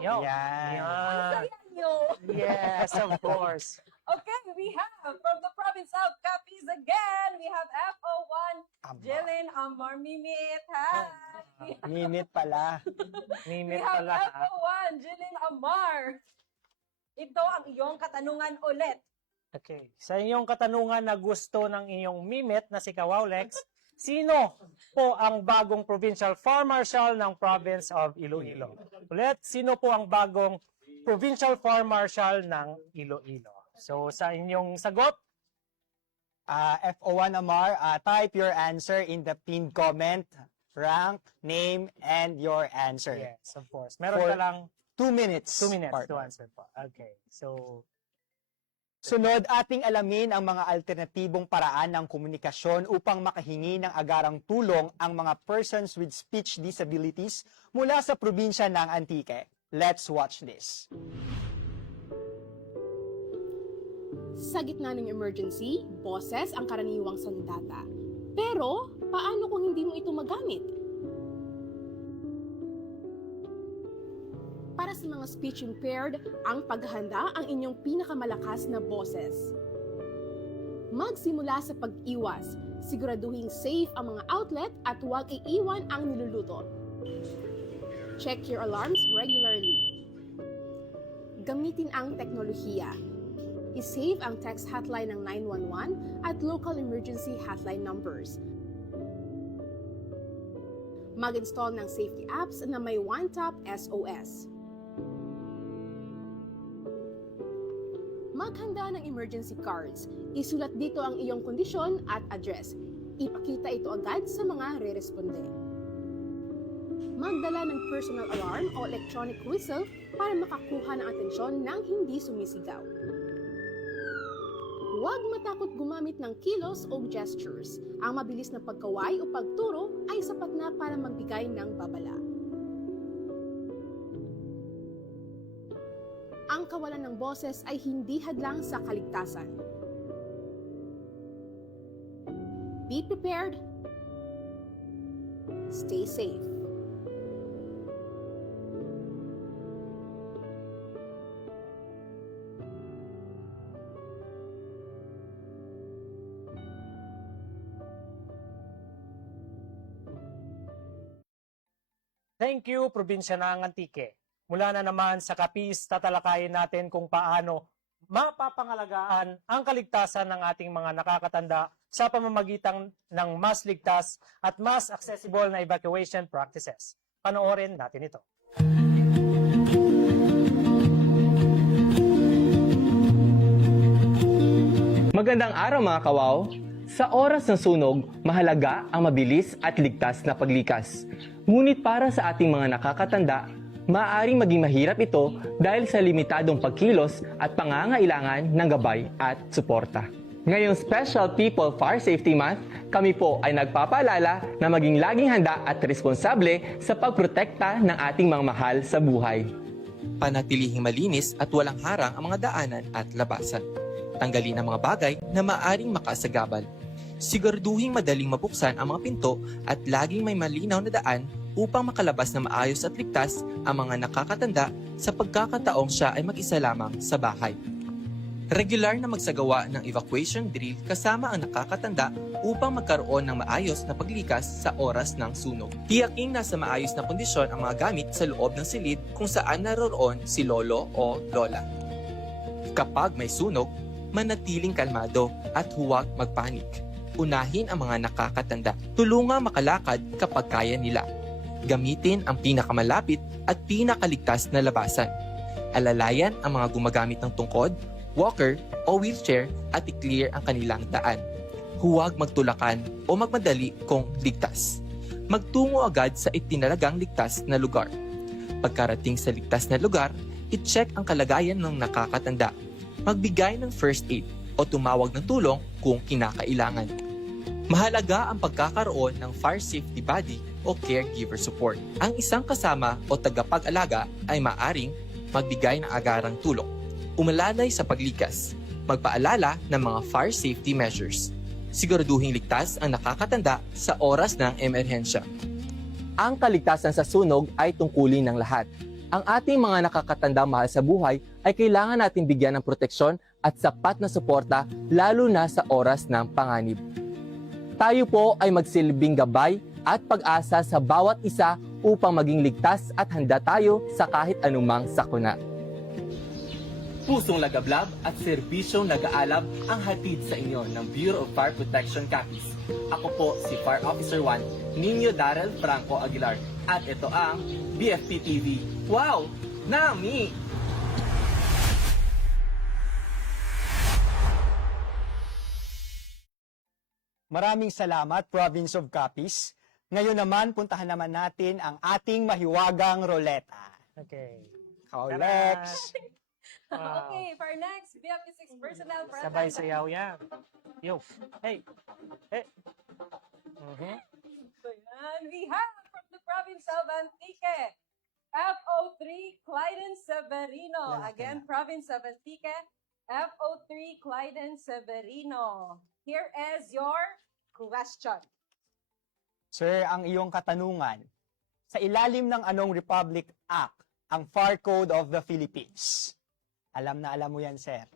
Yun. Yan. Yan. Saya nyo. Yes, of course. Okay, we have from the province of Capiz again, we have FO1 Jillian Amar Mimit. Hi. Minute pala. We Mimit have pala. ha? FO1 Jillian Amar. Ito ang iyong katanungan ulit. Okay. Sa inyong katanungan na gusto ng inyong mimit na si Kawaw Lex, sino po ang bagong Provincial Fire Marshal ng Province of Iloilo? Ulit, sino po ang bagong Provincial Fire Marshal ng Iloilo? So, sa inyong sagot, FO1 Amar, type your answer in the pinned comment, rank, name, and your answer. yes, of course. Meron For ka lang 2 minutes. 2 minutes to partner. answer po. Okay. So, Sunod, ating alamin ang mga alternatibong paraan ng komunikasyon upang makahingi ng agarang tulong ang mga persons with speech disabilities mula sa probinsya ng Antique. Let's watch this. Sa gitna ng emergency, boses ang karaniwang sandata. Pero, paano kung hindi mo ito magamit? Para sa mga speech impaired, ang paghahanda ang inyong pinakamalakas na boses. Magsimula sa pag-iwas. Siguraduhing safe ang mga outlet at huwag iiwan ang niluluto. Check your alarms regularly. Gamitin ang teknolohiya. I-save ang text hotline ng 911 at local emergency hotline numbers. Mag-install ng safety apps na may one-tap SOS. Maghanda ng emergency cards. Isulat dito ang iyong kondisyon at address. Ipakita ito agad sa mga re-responde. Magdala ng personal alarm o electronic whistle para makakuha ng atensyon ng hindi sumisigaw. Huwag matakot gumamit ng kilos o gestures. Ang mabilis na pagkaway o pagturo ay sapat na para magbigay ng babala. Ang kawalan ng boses ay hindi hadlang sa kaligtasan. Be prepared. Stay safe. Thank you, Probinsya ng Antique. Mula na naman sa Capiz, tatalakayin natin kung paano mapapangalagaan ang kaligtasan ng ating mga nakakatanda sa pamamagitan ng mas ligtas at mas accessible na evacuation practices. Panoorin natin ito. Magandang araw mga kawaw! Sa oras ng sunog, mahalaga ang mabilis at ligtas na paglikas. Ngunit para sa ating mga nakakatanda, maaaring maging mahirap ito dahil sa limitadong pagkilos at pangangailangan ng gabay at suporta. Ngayong Special People Fire Safety Month, kami po ay nagpapaalala na maging laging handa at responsable sa pagprotekta ng ating mga mahal sa buhay. Panatilihing malinis at walang harang ang mga daanan at labasan. Tanggalin ang mga bagay na maaaring makasagabal. Siguraduhin madaling mabuksan ang mga pinto at laging may malinaw na daan upang makalabas na maayos at ligtas ang mga nakakatanda sa pagkakataong siya ay mag-isa lamang sa bahay. Regular na magsagawa ng evacuation drill kasama ang nakakatanda upang magkaroon ng maayos na paglikas sa oras ng sunog. Tiyaking nasa maayos na kondisyon ang mga gamit sa loob ng silid kung saan naroon si lolo o lola. Kapag may sunog, manatiling kalmado at huwag magpanik. Unahin ang mga nakakatanda. Tulungang makalakad kapag kaya nila. Gamitin ang pinakamalapit at pinakaligtas na labasan. Alalayan ang mga gumagamit ng tungkod, walker o wheelchair at i-clear ang kanilang daan. Huwag magtulakan o magmadali kung ligtas. Magtungo agad sa itinalagang ligtas na lugar. Pagkarating sa ligtas na lugar, i-check ang kalagayan ng nakakatanda. Magbigay ng first aid o tumawag ng tulong kung kinakailangan. Mahalaga ang pagkakaroon ng fire safety buddy o caregiver support. Ang isang kasama o tagapag-alaga ay maaring magbigay ng agarang tulong, umalalay sa paglikas, magpaalala ng mga fire safety measures. Siguraduhing ligtas ang nakakatanda sa oras ng emerhensya. Ang kaligtasan sa sunog ay tungkulin ng lahat. Ang ating mga nakakatanda mahal sa buhay ay kailangan natin bigyan ng proteksyon at sapat na suporta lalo na sa oras ng panganib. Tayo po ay magsilbing gabay at pag-asa sa bawat isa upang maging ligtas at handa tayo sa kahit anumang sakuna. Pusong lagablab at serbisyong nag-aalab ang hatid sa inyo ng Bureau of Fire Protection Capiz. Ako po si Fire Officer 1, Nino Darrell Franco Aguilar. At ito ang BFP TV. Wow! Nami! Maraming salamat, Province of Capiz. Ngayon naman, puntahan naman natin ang ating mahiwagang roleta. Okay. Kaulex! Wow. Okay, for our next BFP6 personnel present. Sabay sayaw yan. Yo. Hey. Hey. Mhm. So yan, we have from the province of Antique, FO3 Clyden Severino. Again, province of Antique, FO3 Clyden Severino. Here is your question. Sir, ang iyong katanungan, sa ilalim ng anong Republic Act ang Fire Code of the Philippines? Alam na alam mo yan, sir.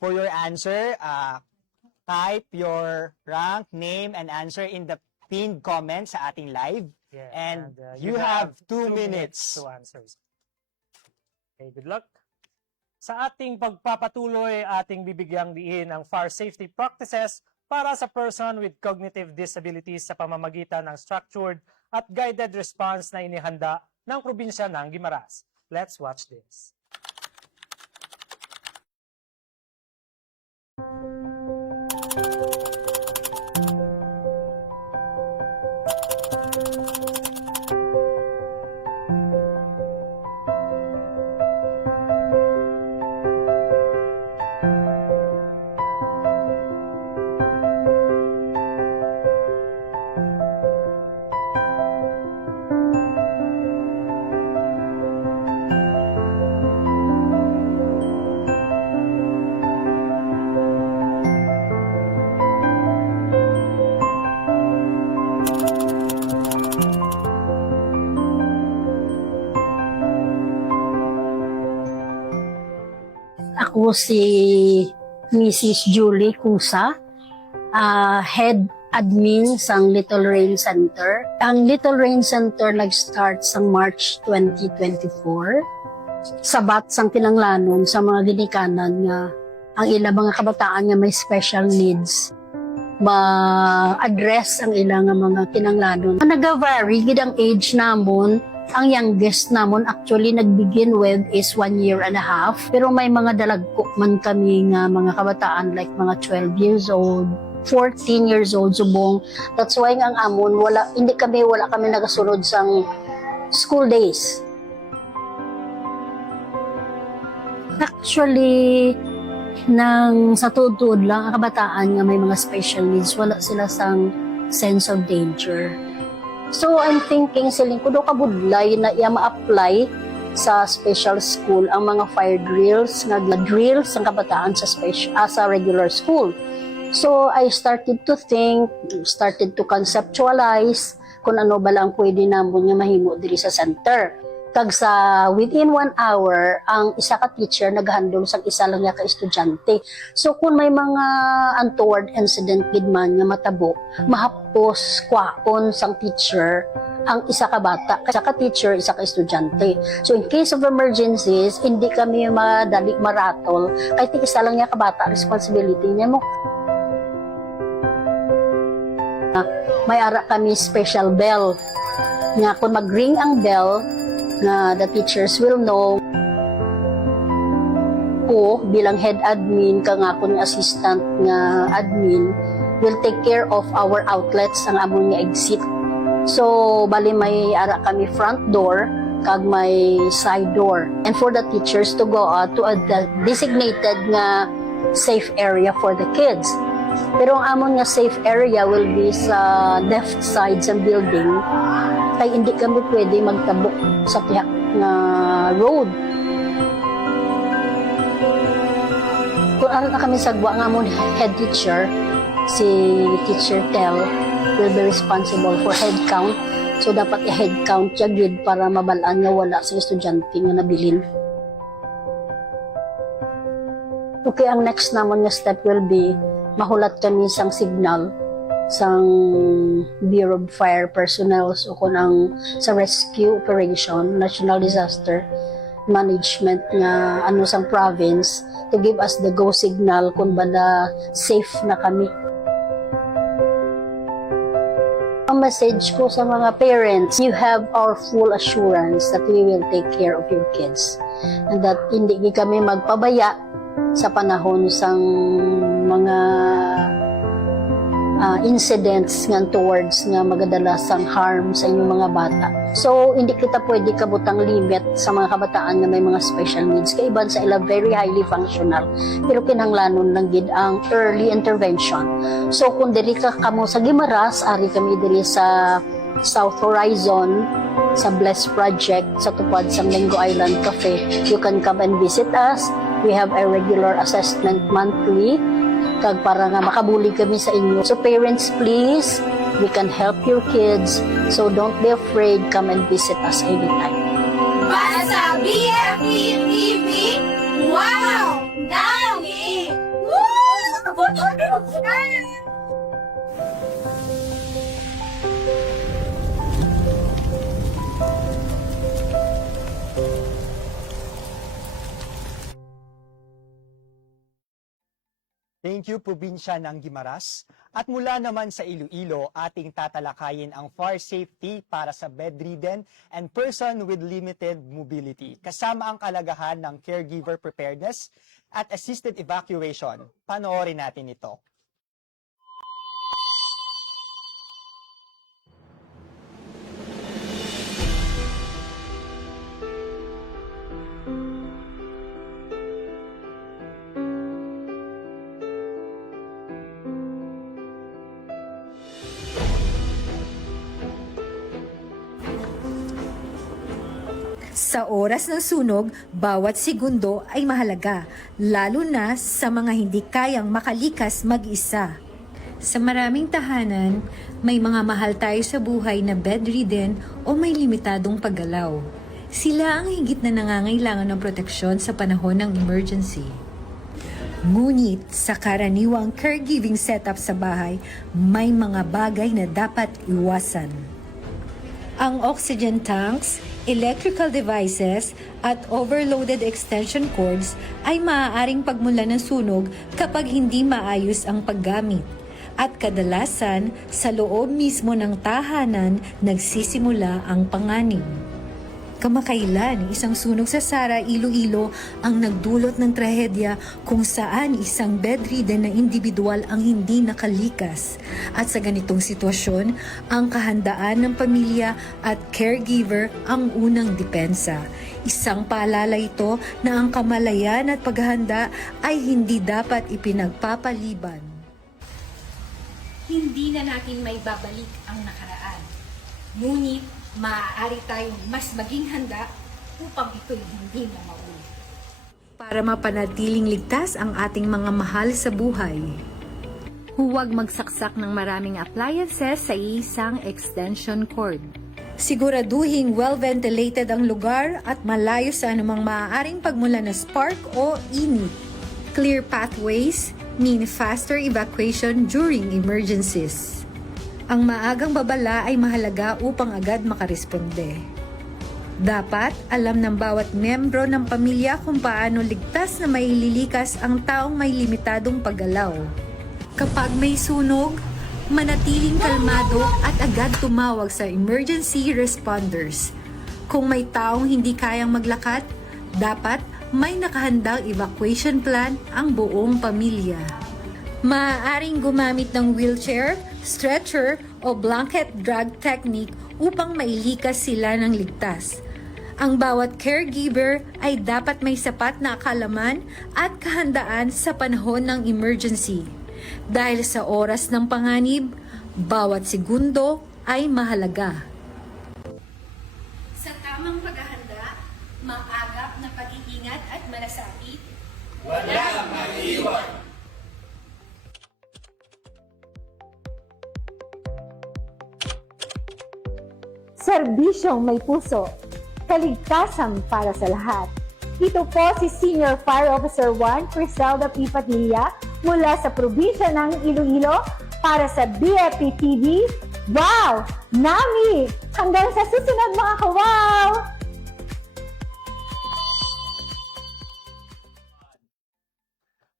For your answer, type your rank, name, and answer in the pinned comment sa ating live. Yeah, and you you have 2 minutes minutes. to answer. Okay, good luck. Sa ating pagpapatuloy, ating bibigyang diin ang fire safety practices para sa person with cognitive disabilities sa pamamagitan ng structured at guided response na inihanda ng probinsya ng Guimaras. Let's watch this. Ako si Mrs. Julie Cusa, Head admin sang Little Rain Center. Ang Little Rain Center nag-start sa March 2024. Sabat sang kinanglanon sa mga ginikanan nga ang ilang mga kabataan nga may special needs ma-address ang ilang mga kinanglanon. Nag-vary gid ang age namon. Ang youngest namon actually nag-begin with is 1 year and a half. Pero may mga dalagko man kami nga mga kabataan like mga 12 years old, 14 years old subong. That's why nga ang amon wala kami nagasunod sang school days. Actually, nang sa tuod lang ang kabataan nga may mga special needs, wala sila sang sense of danger. So I'm thinking siling kudo ka budlay na iya ma-apply sa special school ang mga fire drills nga drills ang kabataan sa regular school. So I started to think, started to conceptualize kung ano ba lang pwede namon nga mahimo diri sa center. Kag sa within 1 hour, ang isa ka teacher naghandle sa isa lang nga ka estudyante. So kung may mga untoward incident gid man nga matabo, mahapos kwaon sang teacher ang isa ka bata, isa ka teacher, isa ka estudyante. So in case of emergencies, hindi kami madali maratol kahit isa lang nga ka bata responsibility niya mo. May ara kami special bell nga kung mag-ring ang bell nga the teachers will know. Ko bilang head admin kang ako nga assistant nga admin will take care of our outlets ang amon nga exit. So bali may ara kami front door kag may side door, and for the teachers to go out to a designated nga safe area for the kids. Pero ang amon nga safe area will be sa left side sa building, kay hindi kami pwede magtabok sa tiyak na road. Kung ano na kami sagwa nga amon head teacher, si Teacher Tel will be responsible for head count. So dapat i-head count siya gid para mabalaan nga wala sa estudyante nga nabilin. Okay, ang next namon nga step will be mahulat kami sang signal sang Bureau of Fire personnel o kung ang sa rescue operation, National Disaster Management nga ano sang province to give us the go signal kung banda safe na kami. Ang message ko sa mga parents, you have our full assurance that we will take care of your kids and that hindi kami magpabaya sa panahon sang mga incidents nga towards nga magadala sang harm sa inyong mga bata. So, hindi kita pwede kabutang limit sa mga kabataan na may mga special needs. Kaiban sa ila very highly functional. Pero kinahanglanon lang gid ang early intervention. So, kung diri ka kamo sa Guimaras, ari kami diri sa South Horizon, sa Bless Project, sa tupad sa Lenggo Island Cafe. You can come and visit us. We have a regular assessment monthly kag para nga makabuli kami sa inyo. So parents, please, we can help your kids. So don't be afraid, come and visit us anytime. Para sa BFP TV, wow! Dami! Woo! Thank you, Probinsya ng Guimaras. At mula naman sa Iloilo, ating tatalakayin ang fire safety para sa bedridden and person with limited mobility, kasama ang kalagahan ng caregiver preparedness at assisted evacuation. Panoorin natin ito. Sa oras ng sunog, bawat segundo ay mahalaga, lalo na sa mga hindi kayang makalikas mag-isa. Sa maraming tahanan, may mga mahal tayo sa buhay na bedridden o may limitadong paggalaw. Sila ang higit na nangangailangan ng proteksyon sa panahon ng emergency. Ngunit sa karaniwang caregiving setup sa bahay, may mga bagay na dapat iwasan. Ang oxygen tanks, electrical devices, at overloaded extension cords ay maaaring pagmulan ng sunog kapag hindi maayos ang paggamit. At kadalasan, sa loob mismo ng tahanan nagsisimula ang panganib. Kamakailan, isang sunog sa Sara, Iloilo ang nagdulot ng trahedya kung saan isang bedridden na individual ang hindi nakalikas. At sa ganitong sitwasyon, ang kahandaan ng pamilya at caregiver ang unang depensa. Isang paalala ito na ang kamalayan at paghahanda ay hindi dapat ipinagpapaliban. Hindi na natin may babalik ang nakaraan. Ngunit, maaari tayong mas maging handa upang ito'y hindi na maulit. Para mapanatiling ligtas ang ating mga mahal sa buhay. Huwag magsaksak ng maraming appliances sa isang extension cord. Siguraduhing well-ventilated ang lugar at malayo sa anumang maaaring pagmula na spark o init. Clear pathways mean faster evacuation during emergencies. Ang maagang babala ay mahalaga upang agad makaresponde. Dapat alam ng bawat membro ng pamilya kung paano ligtas na maililikas ang taong may limitadong paggalaw. Kapag may sunog, manatiling kalmado at agad tumawag sa emergency responders. Kung may taong hindi kayang maglakad, dapat may nakahandang evacuation plan ang buong pamilya. Maaaring gumamit ng wheelchair, stretcher o blanket drag technique upang mailikas sila ng ligtas. Ang bawat caregiver ay dapat may sapat na kaalaman at kahandaan sa panahon ng emergency. Dahil sa oras ng panganib, bawat segundo ay mahalaga. Sa tamang paghahanda, maagap na pag-iingat at malasakit, Walang maiiwan! Serbisyong may puso, kaligtasan para sa lahat. Ito po si Senior Fire Officer 1 Criselda P. Padilla mula sa probinsya ng Iloilo para sa BFP TV. Wow! Nami! Hanggang sa susunod mga kawaw!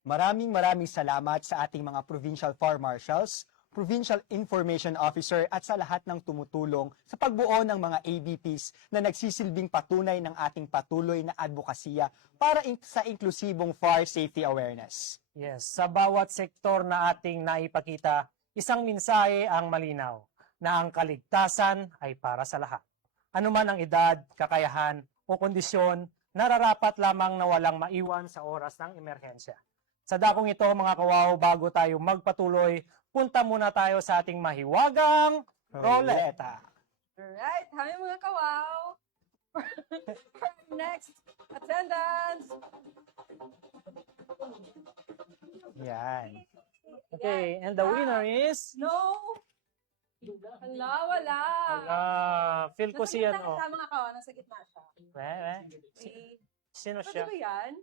Maraming salamat sa ating mga Provincial Fire Marshals, Provincial Information Officer at sa lahat ng tumutulong sa pagbuo ng mga ABPs na nagsisilbing patunay ng ating patuloy na advokasya para sa inklusibong fire safety awareness. Yes, sa bawat sektor na ating naipakita, isang mensahe ang malinaw na ang kaligtasan ay para sa lahat. Ano man ang edad, kakayahan o kondisyon, nararapat lamang na walang maiwan sa oras ng emerhensya. Sa dakong ito mga kawaw, bago tayo magpatuloy, punta muna tayo sa ating mahiwagang roleta. Alright, hi mga kawaw! For next attendance! Yan. Okay, and the winner is? No! Wala. Feel ko si ano. Nasa mga kawaw, nasa gitna siya. Sino Pwede siya? ba yan?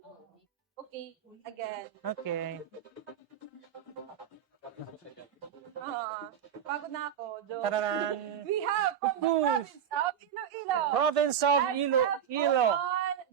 Okay, again. Okay. Pagod na ako. Tararan. We have from the province of Iloilo. Province of Iloilo.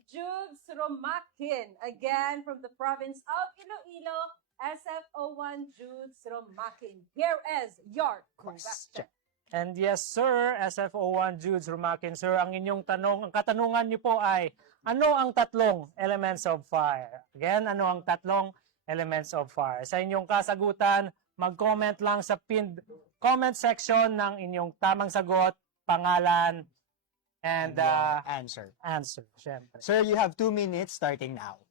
Judes Romakin. Again, from the province of Iloilo, SFO1 Judes Romakin. Here is your question. And yes, sir, SFO1 Judes Romakin, sir, ang inyong tanong, ang katanungan niyo po ay, ano ang tatlong elements of fire? Again, ano ang tatlong elements of fire? Sa inyong kasagutan, mag-comment lang sa pinned comment section ng inyong tamang sagot, pangalan, and answer. Answer, syempre. Sir, you have 2 minutes starting now.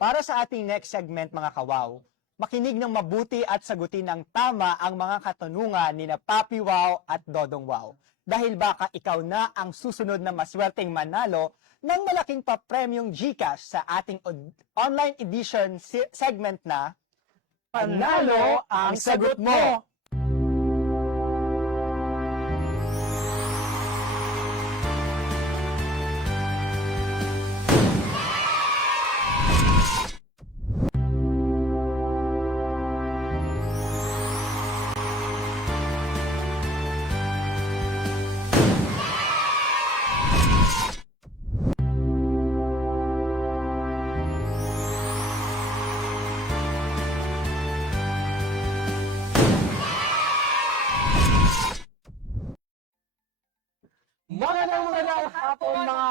Para sa ating next segment mga kawaw, makinig ng mabuti at sagutin ng tama ang mga katanungan ni na Papi Wow at Dodong Wow. Dahil baka ikaw na ang susunod na maswerteng manalo ng malaking pa-premium GCash sa ating online edition segment na Panalo ang Sagot Mo!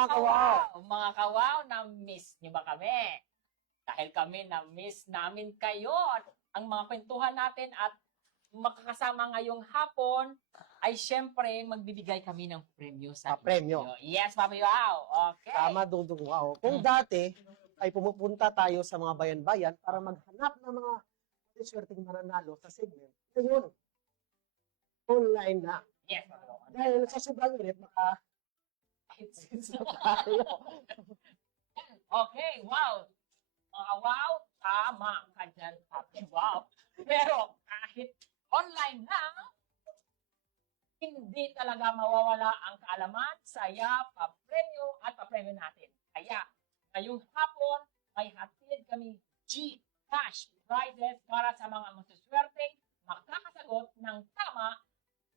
mga kawaw. Mga kawaw, na-miss nyo ba kami? Dahil kami na-miss namin kayo. Ang mga kwentuhan natin at makakasama ngayong hapon ay syempre magbibigay kami ng premyo sa Premyo. inyo. Yes, Papi Wow. Okay. Tama, Dudong Wow. Kung dati ay pumupunta tayo sa mga bayan-bayan para maghanap ng mga swerteng mananalo sa segment, ngayon, online na. Yes, Papi Wow. Dahil sa sobrang init, tayo. Okay, wow. Mga wow, tama ka dyan, Papi Wow. Pero kahit online lang, hindi talaga mawawala ang kaalaman, saya, papremyo at papremyo natin. Kaya, ngayong hapon, may hatid kami G-Cash prizes para sa mga masuswerte makakasagot ng tama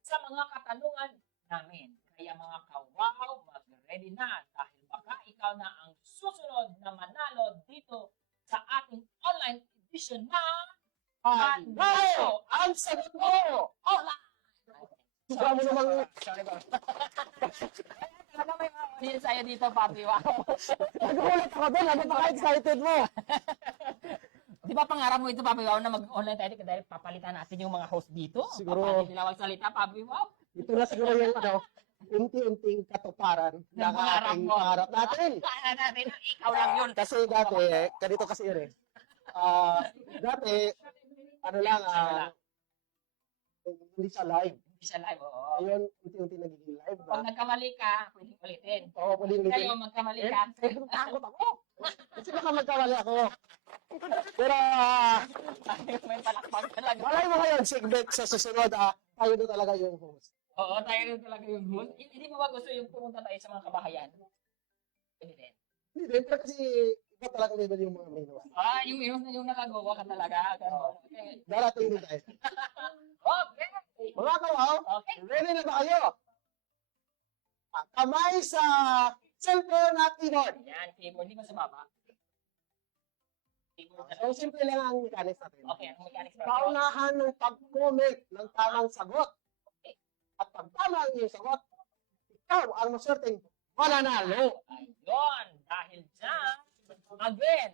sa mga katanungan namin. Kaya mga kawaw, mag-ready na dahil baka ikaw na ang susunod na manalo dito sa ating online edition na Ano ang sagot mo? Online! Sobra mo namang... Sorry ba? Talaga may mga audience sa'yo dito, Papi. Wow. Nagulat ako doon. Ano ba excited mo? Di ba pangarap mo ito, Papi Wow, na mag-online tayo dahil papalitan natin yung mga host dito? Siguro. Papalit nila magsalita, Papi Wow. Ito na siguro yung unti-unting katuparan ng ating pangarap natin. Kaya natin, ikaw lang yun. Kasi dati, ganito kasi yun dati, ano lang, hindi siya live. Hindi siya live, oo. Ngayon, unti-unti nagiging live na. Pag nagkamali ka, pwedeng ulitin. Oo, pwedeng ulitin. Kayo, magkamali ka. Takot ako. Kasi baka magkamali ako. Pero, may palakpak talaga. malay mo ngayon, segment sa susunod, tayo na talaga yung host. Oo, tayo rin talaga yung host. Hindi mo ba gusto yung pumunta tayo sa mga kabahayan? Pwede din. Hindi din, pero kasi iba talaga level yung mga main host. Yung minus na yung nakagawa ka talaga. Okay. Darating din tayo. Okay. Mga kawaw, ready na ba kayo? Kamay sa cellphone at keyboard. Yan, keyboard. Hindi ba sa baba? Keyboard. So, simple lang ang mechanics natin. Okay, ang mechanics natin. Paunahan ng pag-comment ng tamang sagot. At pag tama ang iyong sagot, ikaw ang maswerteng mananalo. Ayun, dahil dyan, again,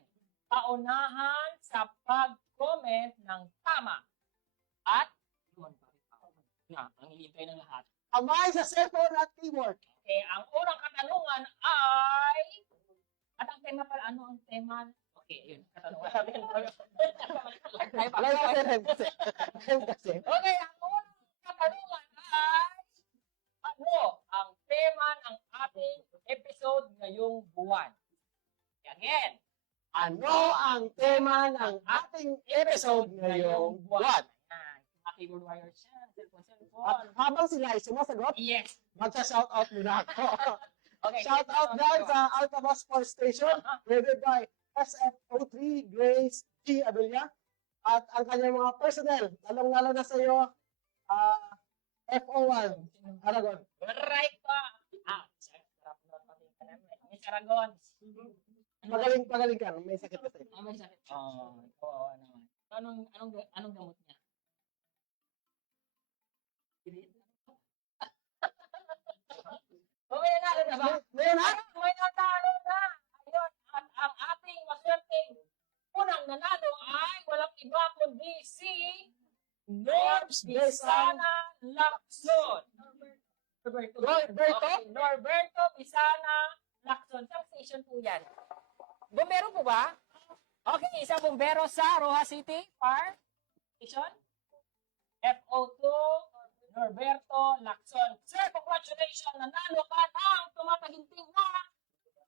paunahan sa pag-comment ng tama. At, yun, na, ang hilintay ng lahat. Kamay sa cellphone at keyboard. Okay, ang unang katanungan ay... At ang tema pala, ano ang tema? Okay, yun, katanungan natin. Live kasi. Okay, ang unang katanungan ay... Ano ang tema ng ating episode ngayong buwan? Again, Ano ang tema ng ating episode ngayong buwan? Mga keyboard warriors yan, cellphone. At habang sila ay sumasagot, Yes. magsa-shoutout muna ako. Okay. Shoutout guys sa Altaba Sports Station, headed by SF03 Grace G. Abilia. At ang kanyang mga personnel, lalong-lalo na sa iyo, FO1, Aragon. Right pa. Sarap na pati ka namin. Miss Aragon. Magaling ka, may sakit kasi. May sakit. Oo naman. Anong gamot niya? May nanalo na ba? May nanalo na. Ayun, at ang ating maswerteng unang nanalo ay walang iba kundi si Norbs Bisana Lacson. Norberto? Okay, Norberto Bisana Lacson. Saan station po yan? Bumbero po ba? Okay, isang bumbero sa Rojas City Fire Station. FO2 Norberto Lacson. Sir, congratulations! Nanalo ka ng tumataginting na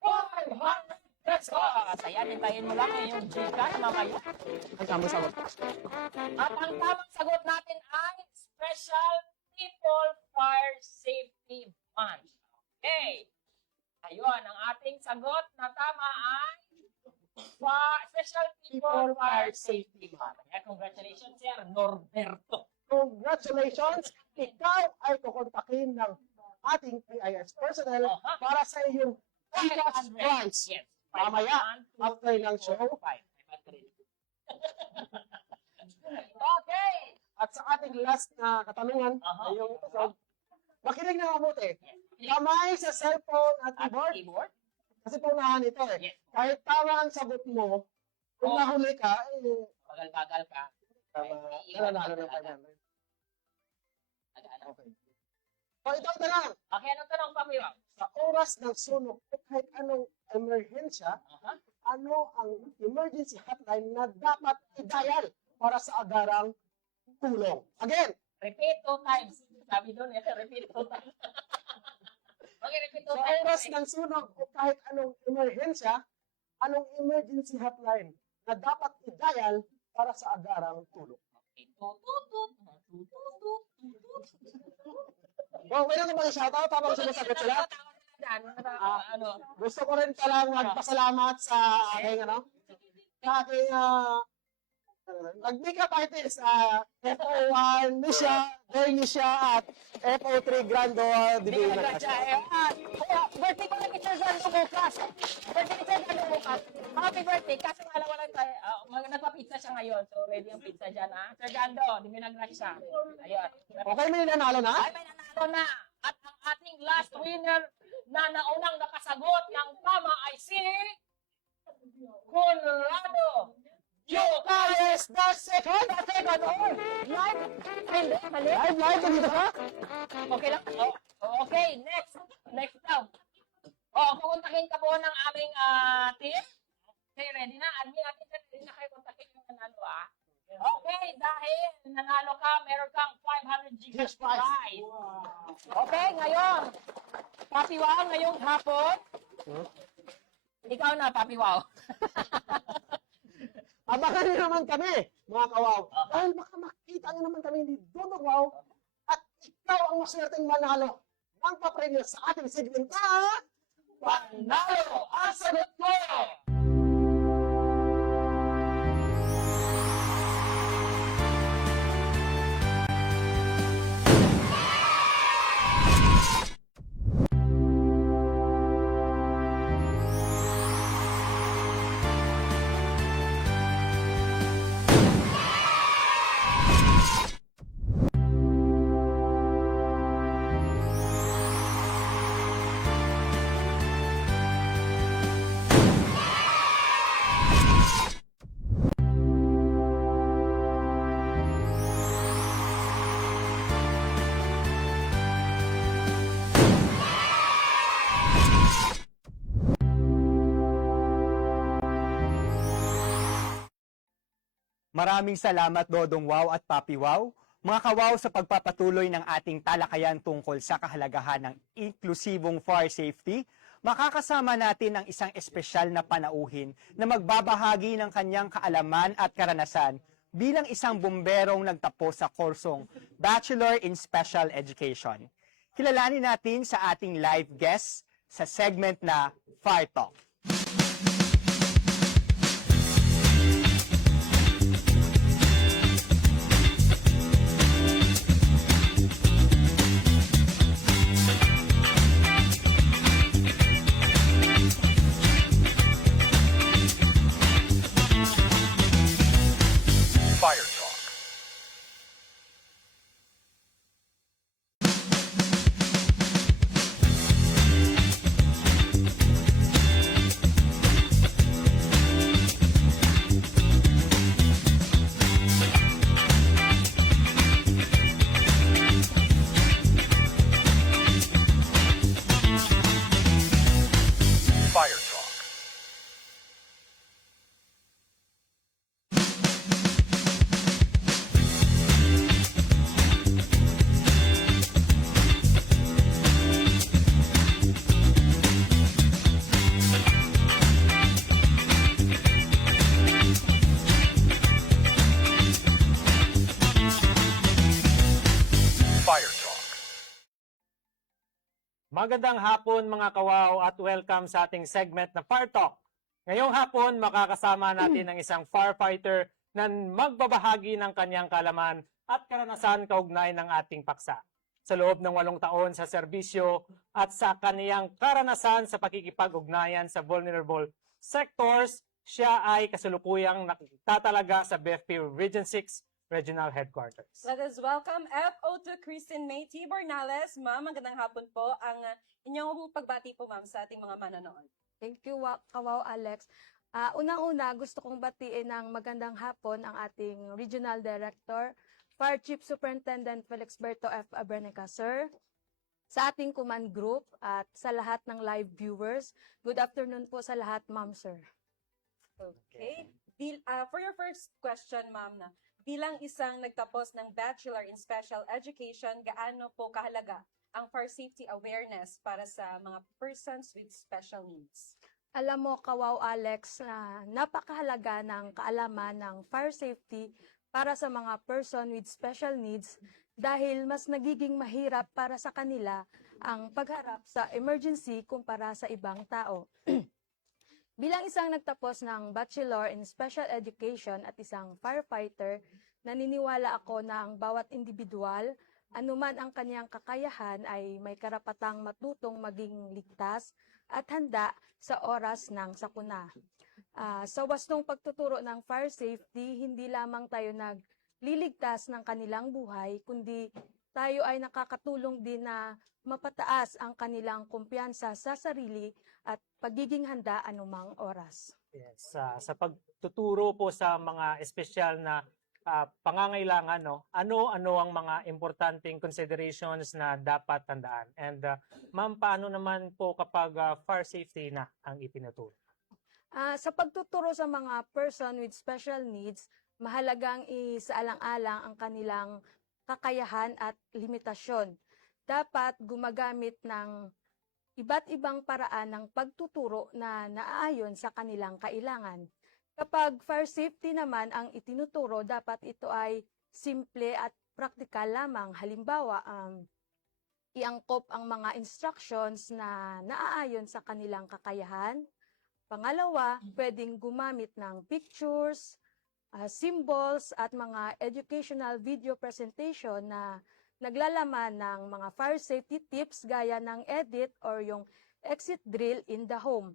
500 pesos! Ayan, hintayin mo lang yung Gcash mamaya. Ang tamang sagot. At ang tamang sagot natin ay Special People Fire Safety Month. Okay. Ayun, ang ating sagot na tama ay Special People Fire Safety Month. Ayan, congratulations, Sir Norberto. Congratulations! Ikaw ay kukontakin ng ating PIS personnel para sa iyong cash prize. Yes. Mamaya, after ng show. Okay! At sa ating last na katanungan, ngayong episode, makinig na mabuti. kamay sa cellphone at keyboard. Kasi paunahan ito eh. Kahit tama ang sagot mo, kung nahuli ka, Bagal-bagal ka. nanalo ng 500. Okay. So, ito na lang. Okay, anong tanong pa, Miwa? Sa oras ng sunog, kahit anong emerhensya, ano ang emergency hotline na dapat i-dial para sa agarang tulong? Again, Repeat 2 times. Sabi doon, repeat 2 times. Okay, repeat 2 sa times. oras ng sunog o kahit anong emerhensya, anong emergency hotline na dapat i-dial para sa agarang tulong? Oh, meron ka mga shoutout habang sumasagot sila? Gusto ko rin palang magpasalamat sa aking sa aking nag-makeup artist, FO1 Nisha, Nisha at FO3 Grando Divina. Birthday ko lang ni Sir Gando bukas. Birthday ni Sir Gando bukas. Happy birthday. Kaso nga lang wala tayo. Nagpa-pizza siya ngayon. So, ready ang pizza dyan, ha? Sir Gando, Divina Gracia. Ayun. Okay, may nanalo na? Ay, may nanalo na. At ang ating last winner na naunang nakasagot ng tama ay si Conrado Yucayes, the second. Oh, live? Hindi, mali. Live, nandito ka? Okay lang. Oh, okay, next daw. Pupuntahin ka po ng aming team. Okay, ready na? Admin natin, ready na kayo kontakin yung nanalo, Okay, dahil nanalo ka, meron kang 500 gigas prize. Okay, ngayon, Papi Wow, ngayong hapon. Ikaw na, Papi Wow. Abangan nyo naman kami, mga kawaw. Dahil baka makita nyo naman kami ni Dodong Wow at ikaw ang maswerteng manalo ng papremyo sa ating segment na Panalo ang Sagot Mo! Maraming salamat Dodong Wow at Papi Wow. Mga kawaw, sa pagpapatuloy ng ating talakayan tungkol sa kahalagahan ng inklusibong fire safety, makakasama natin ang isang espesyal na panauhin na magbabahagi ng kanyang kaalaman at karanasan bilang isang bumberong nagtapos sa kursong Bachelor in Special Education. Kilalanin natin sa ating live guest sa segment na Fire Talk. Fire Talk. Fire Talk. Fire Talk. Magandang hapon mga kawaw at welcome sa ating segment na Fire Talk. Ngayong hapon, makakasama natin ang isang firefighter na magbabahagi ng kanyang kalaman at karanasan kaugnay ng ating paksa. Sa loob ng 8 taon sa serbisyo at sa kaniyang karanasan sa pakikipag-ugnayan sa vulnerable sectors, siya ay kasalukuyang nagtatalaga sa BFP Region 6 Regional Headquarters. Let us welcome FO2 Christine May T. Bornales. Ma'am, magandang hapon po. Ang inyong pagbati po, ma'am, sa ating mga manonood. Thank you, Kawaw Alex. Unang-una, gusto kong batiin ng magandang hapon ang ating Regional Director, Fire Chief Superintendent Felix Berto F. Abrenica, sir, sa ating command group at sa lahat ng live viewers. Good afternoon po sa lahat, ma'am, sir. Okay. For your first question, ma'am, bilang isang nagtapos ng Bachelor in Special Education, gaano po kahalaga ang fire safety awareness para sa mga persons with special needs? Alam mo, Kawaw Alex, na napakahalaga ng kaalaman ng fire safety para sa mga person with special needs dahil mas nagiging mahirap para sa kanila ang pagharap sa emergency kumpara sa ibang tao. Bilang isang nagtapos ng Bachelor in Special Education at isang firefighter, naniniwala ako na ang bawat individual, anuman ang kaniyang kakayahan, ay may karapatang matutong maging ligtas at handa sa oras ng sakuna. Sa wastong pagtuturo ng fire safety, hindi lamang tayo nagliligtas ng kanilang buhay, kundi tayo ay nakakatulong din na mapataas ang kanilang kumpiyansa sa sarili at pagiging handa anumang oras. Yes, sa pagtuturo po sa mga espesyal na pangangailangan, ano ang mga importanteng considerations na dapat tandaan? And ma'am, paano naman po kapag fire safety na ang itinuturo? Sa pagtuturo sa mga person with special needs, mahalagang isaalang-alang ang kanilang kakayahan at limitasyon. Dapat gumagamit ng iba't ibang paraan ng pagtuturo na naaayon sa kanilang kailangan. Kapag fire safety naman ang itinuturo, dapat ito ay simple at praktikal lamang. Halimbawa, iangkop ang mga instructions na naaayon sa kanilang kakayahan. Pangalawa, pwedeng gumamit ng pictures, symbols at mga educational video presentation na naglalaman ng mga fire safety tips gaya ng edit or yung exit drill in the home.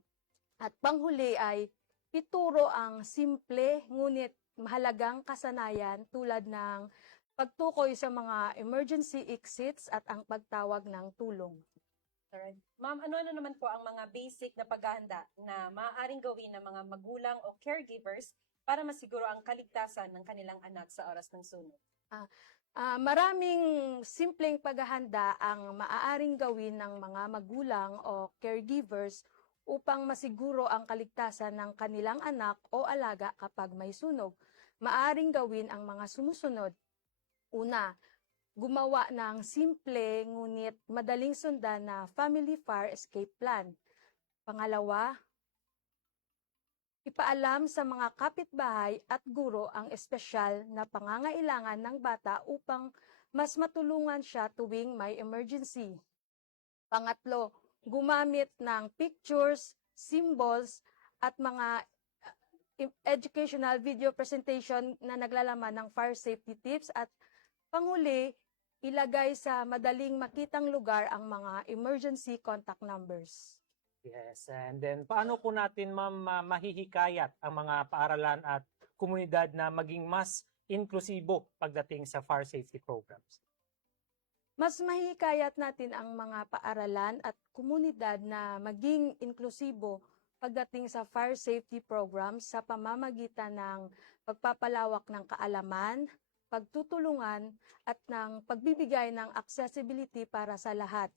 At panghuli ay ituro ang simple ngunit mahalagang kasanayan tulad ng pagtukoy sa mga emergency exits at ang pagtawag ng tulong. Alright. Ma'am, ano naman po ang mga basic na paghahanda na maaaring gawin ng mga magulang o caregivers para masiguro ang kaligtasan ng kanilang anak sa oras ng sunog? Maraming simpleng paghahanda ang maaaring gawin ng mga magulang o caregivers upang masiguro ang kaligtasan ng kanilang anak o alaga kapag may sunog. Maaaring gawin ang mga sumusunod. Una, gumawa ng simple ngunit madaling sundan na family fire escape plan. Pangalawa, ipaalam sa mga kapitbahay at guro ang espesyal na pangangailangan ng bata upang mas matulungan siya tuwing may emergency. Pangatlo, gumamit ng pictures, symbols, at mga educational video presentation na naglalaman ng fire safety tips. At panghuli, ilagay sa madaling makitang lugar ang mga emergency contact numbers. Yes, and then paano po natin, ma'am, mahihikayat ang mga paaralan at komunidad na maging mas inklusibo pagdating sa fire safety programs? Mas mahihikayat natin ang mga paaralan at komunidad na maging inklusibo pagdating sa fire safety programs sa pamamagitan ng pagpapalawak ng kaalaman, pagtutulungan, at ng pagbibigay ng accessibility para sa lahat.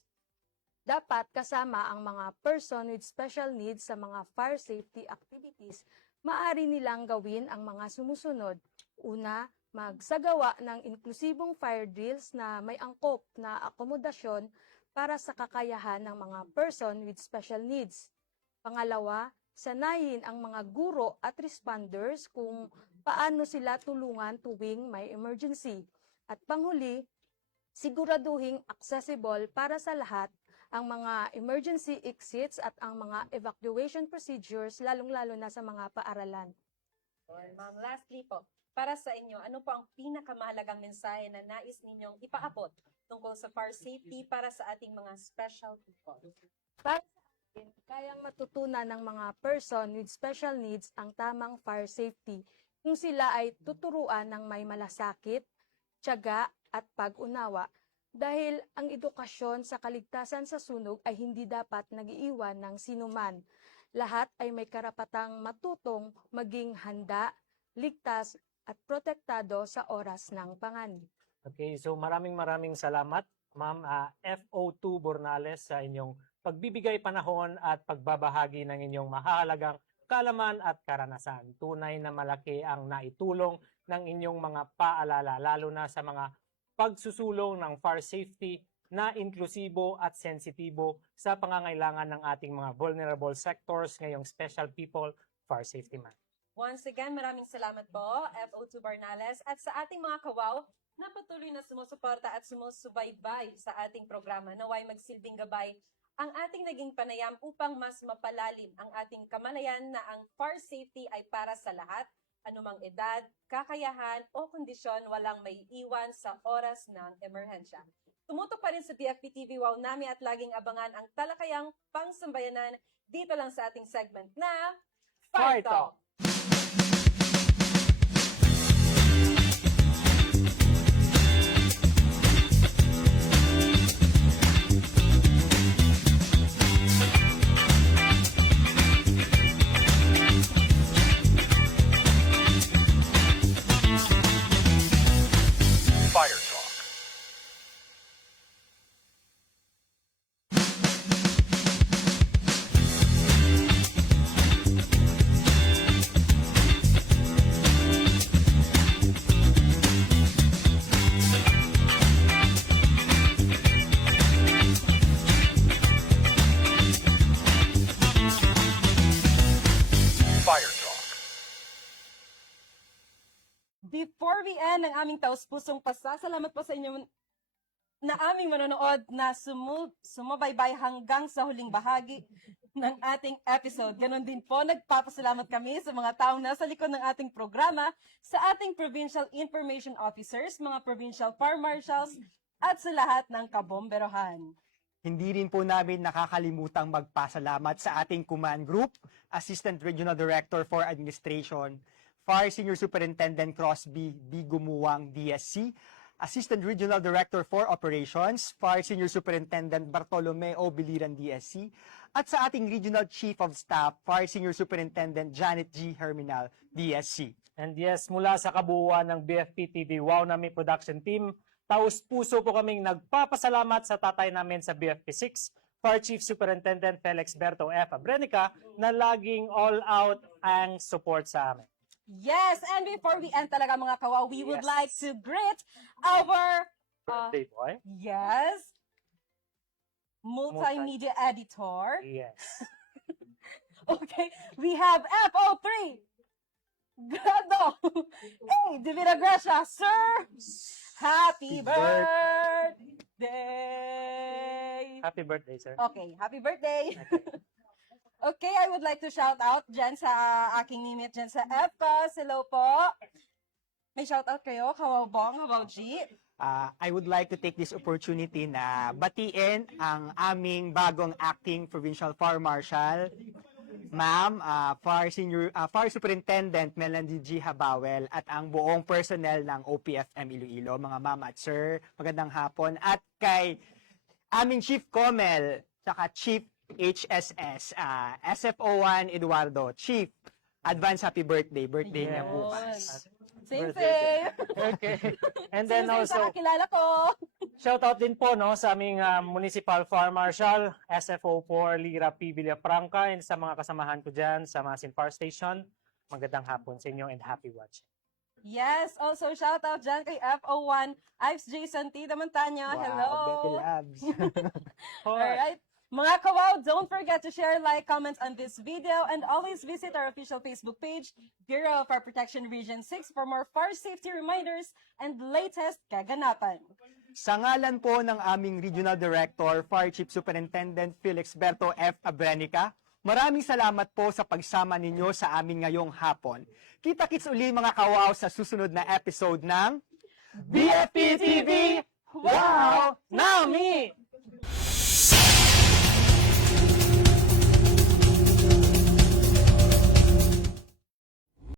Dapat kasama ang mga person with special needs sa mga fire safety activities. Maaari nilang gawin ang mga sumusunod. Una, magsagawa ng inklusibong fire drills na may angkop na akomodasyon para sa kakayahan ng mga person with special needs. Pangalawa, sanayin ang mga guro at responders kung paano sila tulungan tuwing may emergency. At panghuli, siguraduhing accessible para sa lahat ang mga emergency exits at ang mga evacuation procedures, lalong-lalo na sa mga paaralan. Ma'am, lastly po, para sa inyo, ano po ang pinakamahalagang mensahe na nais ninyong ipaabot tungkol sa fire safety para sa ating mga special people? Para sa akin, kayang matutunan ng mga person with special needs ang tamang fire safety. kung sila ay tuturuan ng may malasakit, tiyaga at pag-unawa dahil ang edukasyon sa kaligtasan sa sunog ay hindi dapat nag-iiwan ng sinuman. Lahat ay may karapatang matutong maging handa, ligtas at protektado sa oras ng panganib. Okay, so maraming salamat, Ma'am FO2 Bornales, sa inyong pagbibigay panahon at pagbabahagi ng inyong mahalagang kaalaman at karanasan. Tunay na malaki ang naitulong ng inyong mga paalala, lalo na sa mga pagsusulong ng fire safety na inklusibo at sensitibo sa pangangailangan ng ating mga vulnerable sectors ngayong Special People Fire Safety Month. Once again, maraming salamat po, FO2 Barnales, at sa ating mga kawaw na patuloy na sumusuporta at sumusubaybay sa ating programa. Naway magsilbing gabay ang ating naging panayam upang mas mapalalim ang ating kamalayan na ang fire safety ay para sa lahat, anumang edad, kakayahan o kondisyon, walang may iwan sa oras ng emerhensya. Tumutok pa rin sa BFP TV Wow Nami at laging abangan ang talakayang pangsambayanan dito lang sa ating segment na Fire Talk! Fire Talk. Fire Talk. Before we end ang aming taus-pusong pasasalamat po sa inyo na aming manonood na sumubaybay hanggang sa huling bahagi ng ating episode. Ganon din po, nagpapasalamat kami sa mga taong nasa likod ng ating programa, sa ating provincial information officers, mga provincial fire marshals, at sa lahat ng kabomberohan. Hindi rin po namin nakakalimutang magpasalamat sa ating command group, Assistant Regional Director for Administration, Fire Senior Superintendent Crosby B. Gumuwang, DSC, Assistant Regional Director for Operations, Fire Senior Superintendent Bartolomeo Biliran, DSC, at sa ating Regional Chief of Staff, Fire Senior Superintendent Janet G. Herminal, DSC. And yes, mula sa kabuuan ng BFP TV Wow Nami Production Team, taus-puso po kaming nagpapasalamat sa tatay namin sa BFP6, Fire Chief Superintendent Felix Berto F. Abrenica, na laging all-out ang support sa amin. Yes, and before we end talaga mga kawaw, we would like to greet our Birthday boy. yes, multimedia editor. Yes. Okay, we have FO3, Grado, A. Divina Gracia, Sir, happy birthday! Happy birthday, sir. Okay, happy birthday! Okay, I would like to shout out dyan sa aking nimit dyan sa FCOS. Hello po. May shout out kayo, Kawaw Bong, Kawaw G. I would like to take this opportunity na batiin ang aming bagong acting provincial fire marshal, Ma'am, Fire Superintendent Melanie G. Habawel, at ang buong personnel ng OPFM Iloilo, mga ma'am at sir, magandang hapon. At kay aming Chief Comel, saka Chief HSS, SFO1 Eduardo, Chief, advance happy birthday. Birthday niya bukas. Same. Okay. And then also, kakilala ko. shout out din po no sa aming Municipal Fire Marshal, SFO4 Lira P. Villafranca, and sa mga kasamahan ko dyan sa Masin Fire Station. Magandang hapon sa inyo and happy watching. Yes, also shout out dyan kay FO1, Ives Jason T. Damantaño. Hello. Betty Labs. Alright. Mga kawaw, don't forget to share, like, comments on this video, and always visit our official Facebook page, Bureau of Fire Protection Region 6, for more fire safety reminders and latest kaganapan. Sa ngalan po ng aming Regional Director, Fire Chief Superintendent Felix Berto F. Abrenica, maraming salamat po sa pagsama ninyo sa amin ngayong hapon. Kita-kits uli mga kawaw sa susunod na episode ng BFP TV Wow Nami!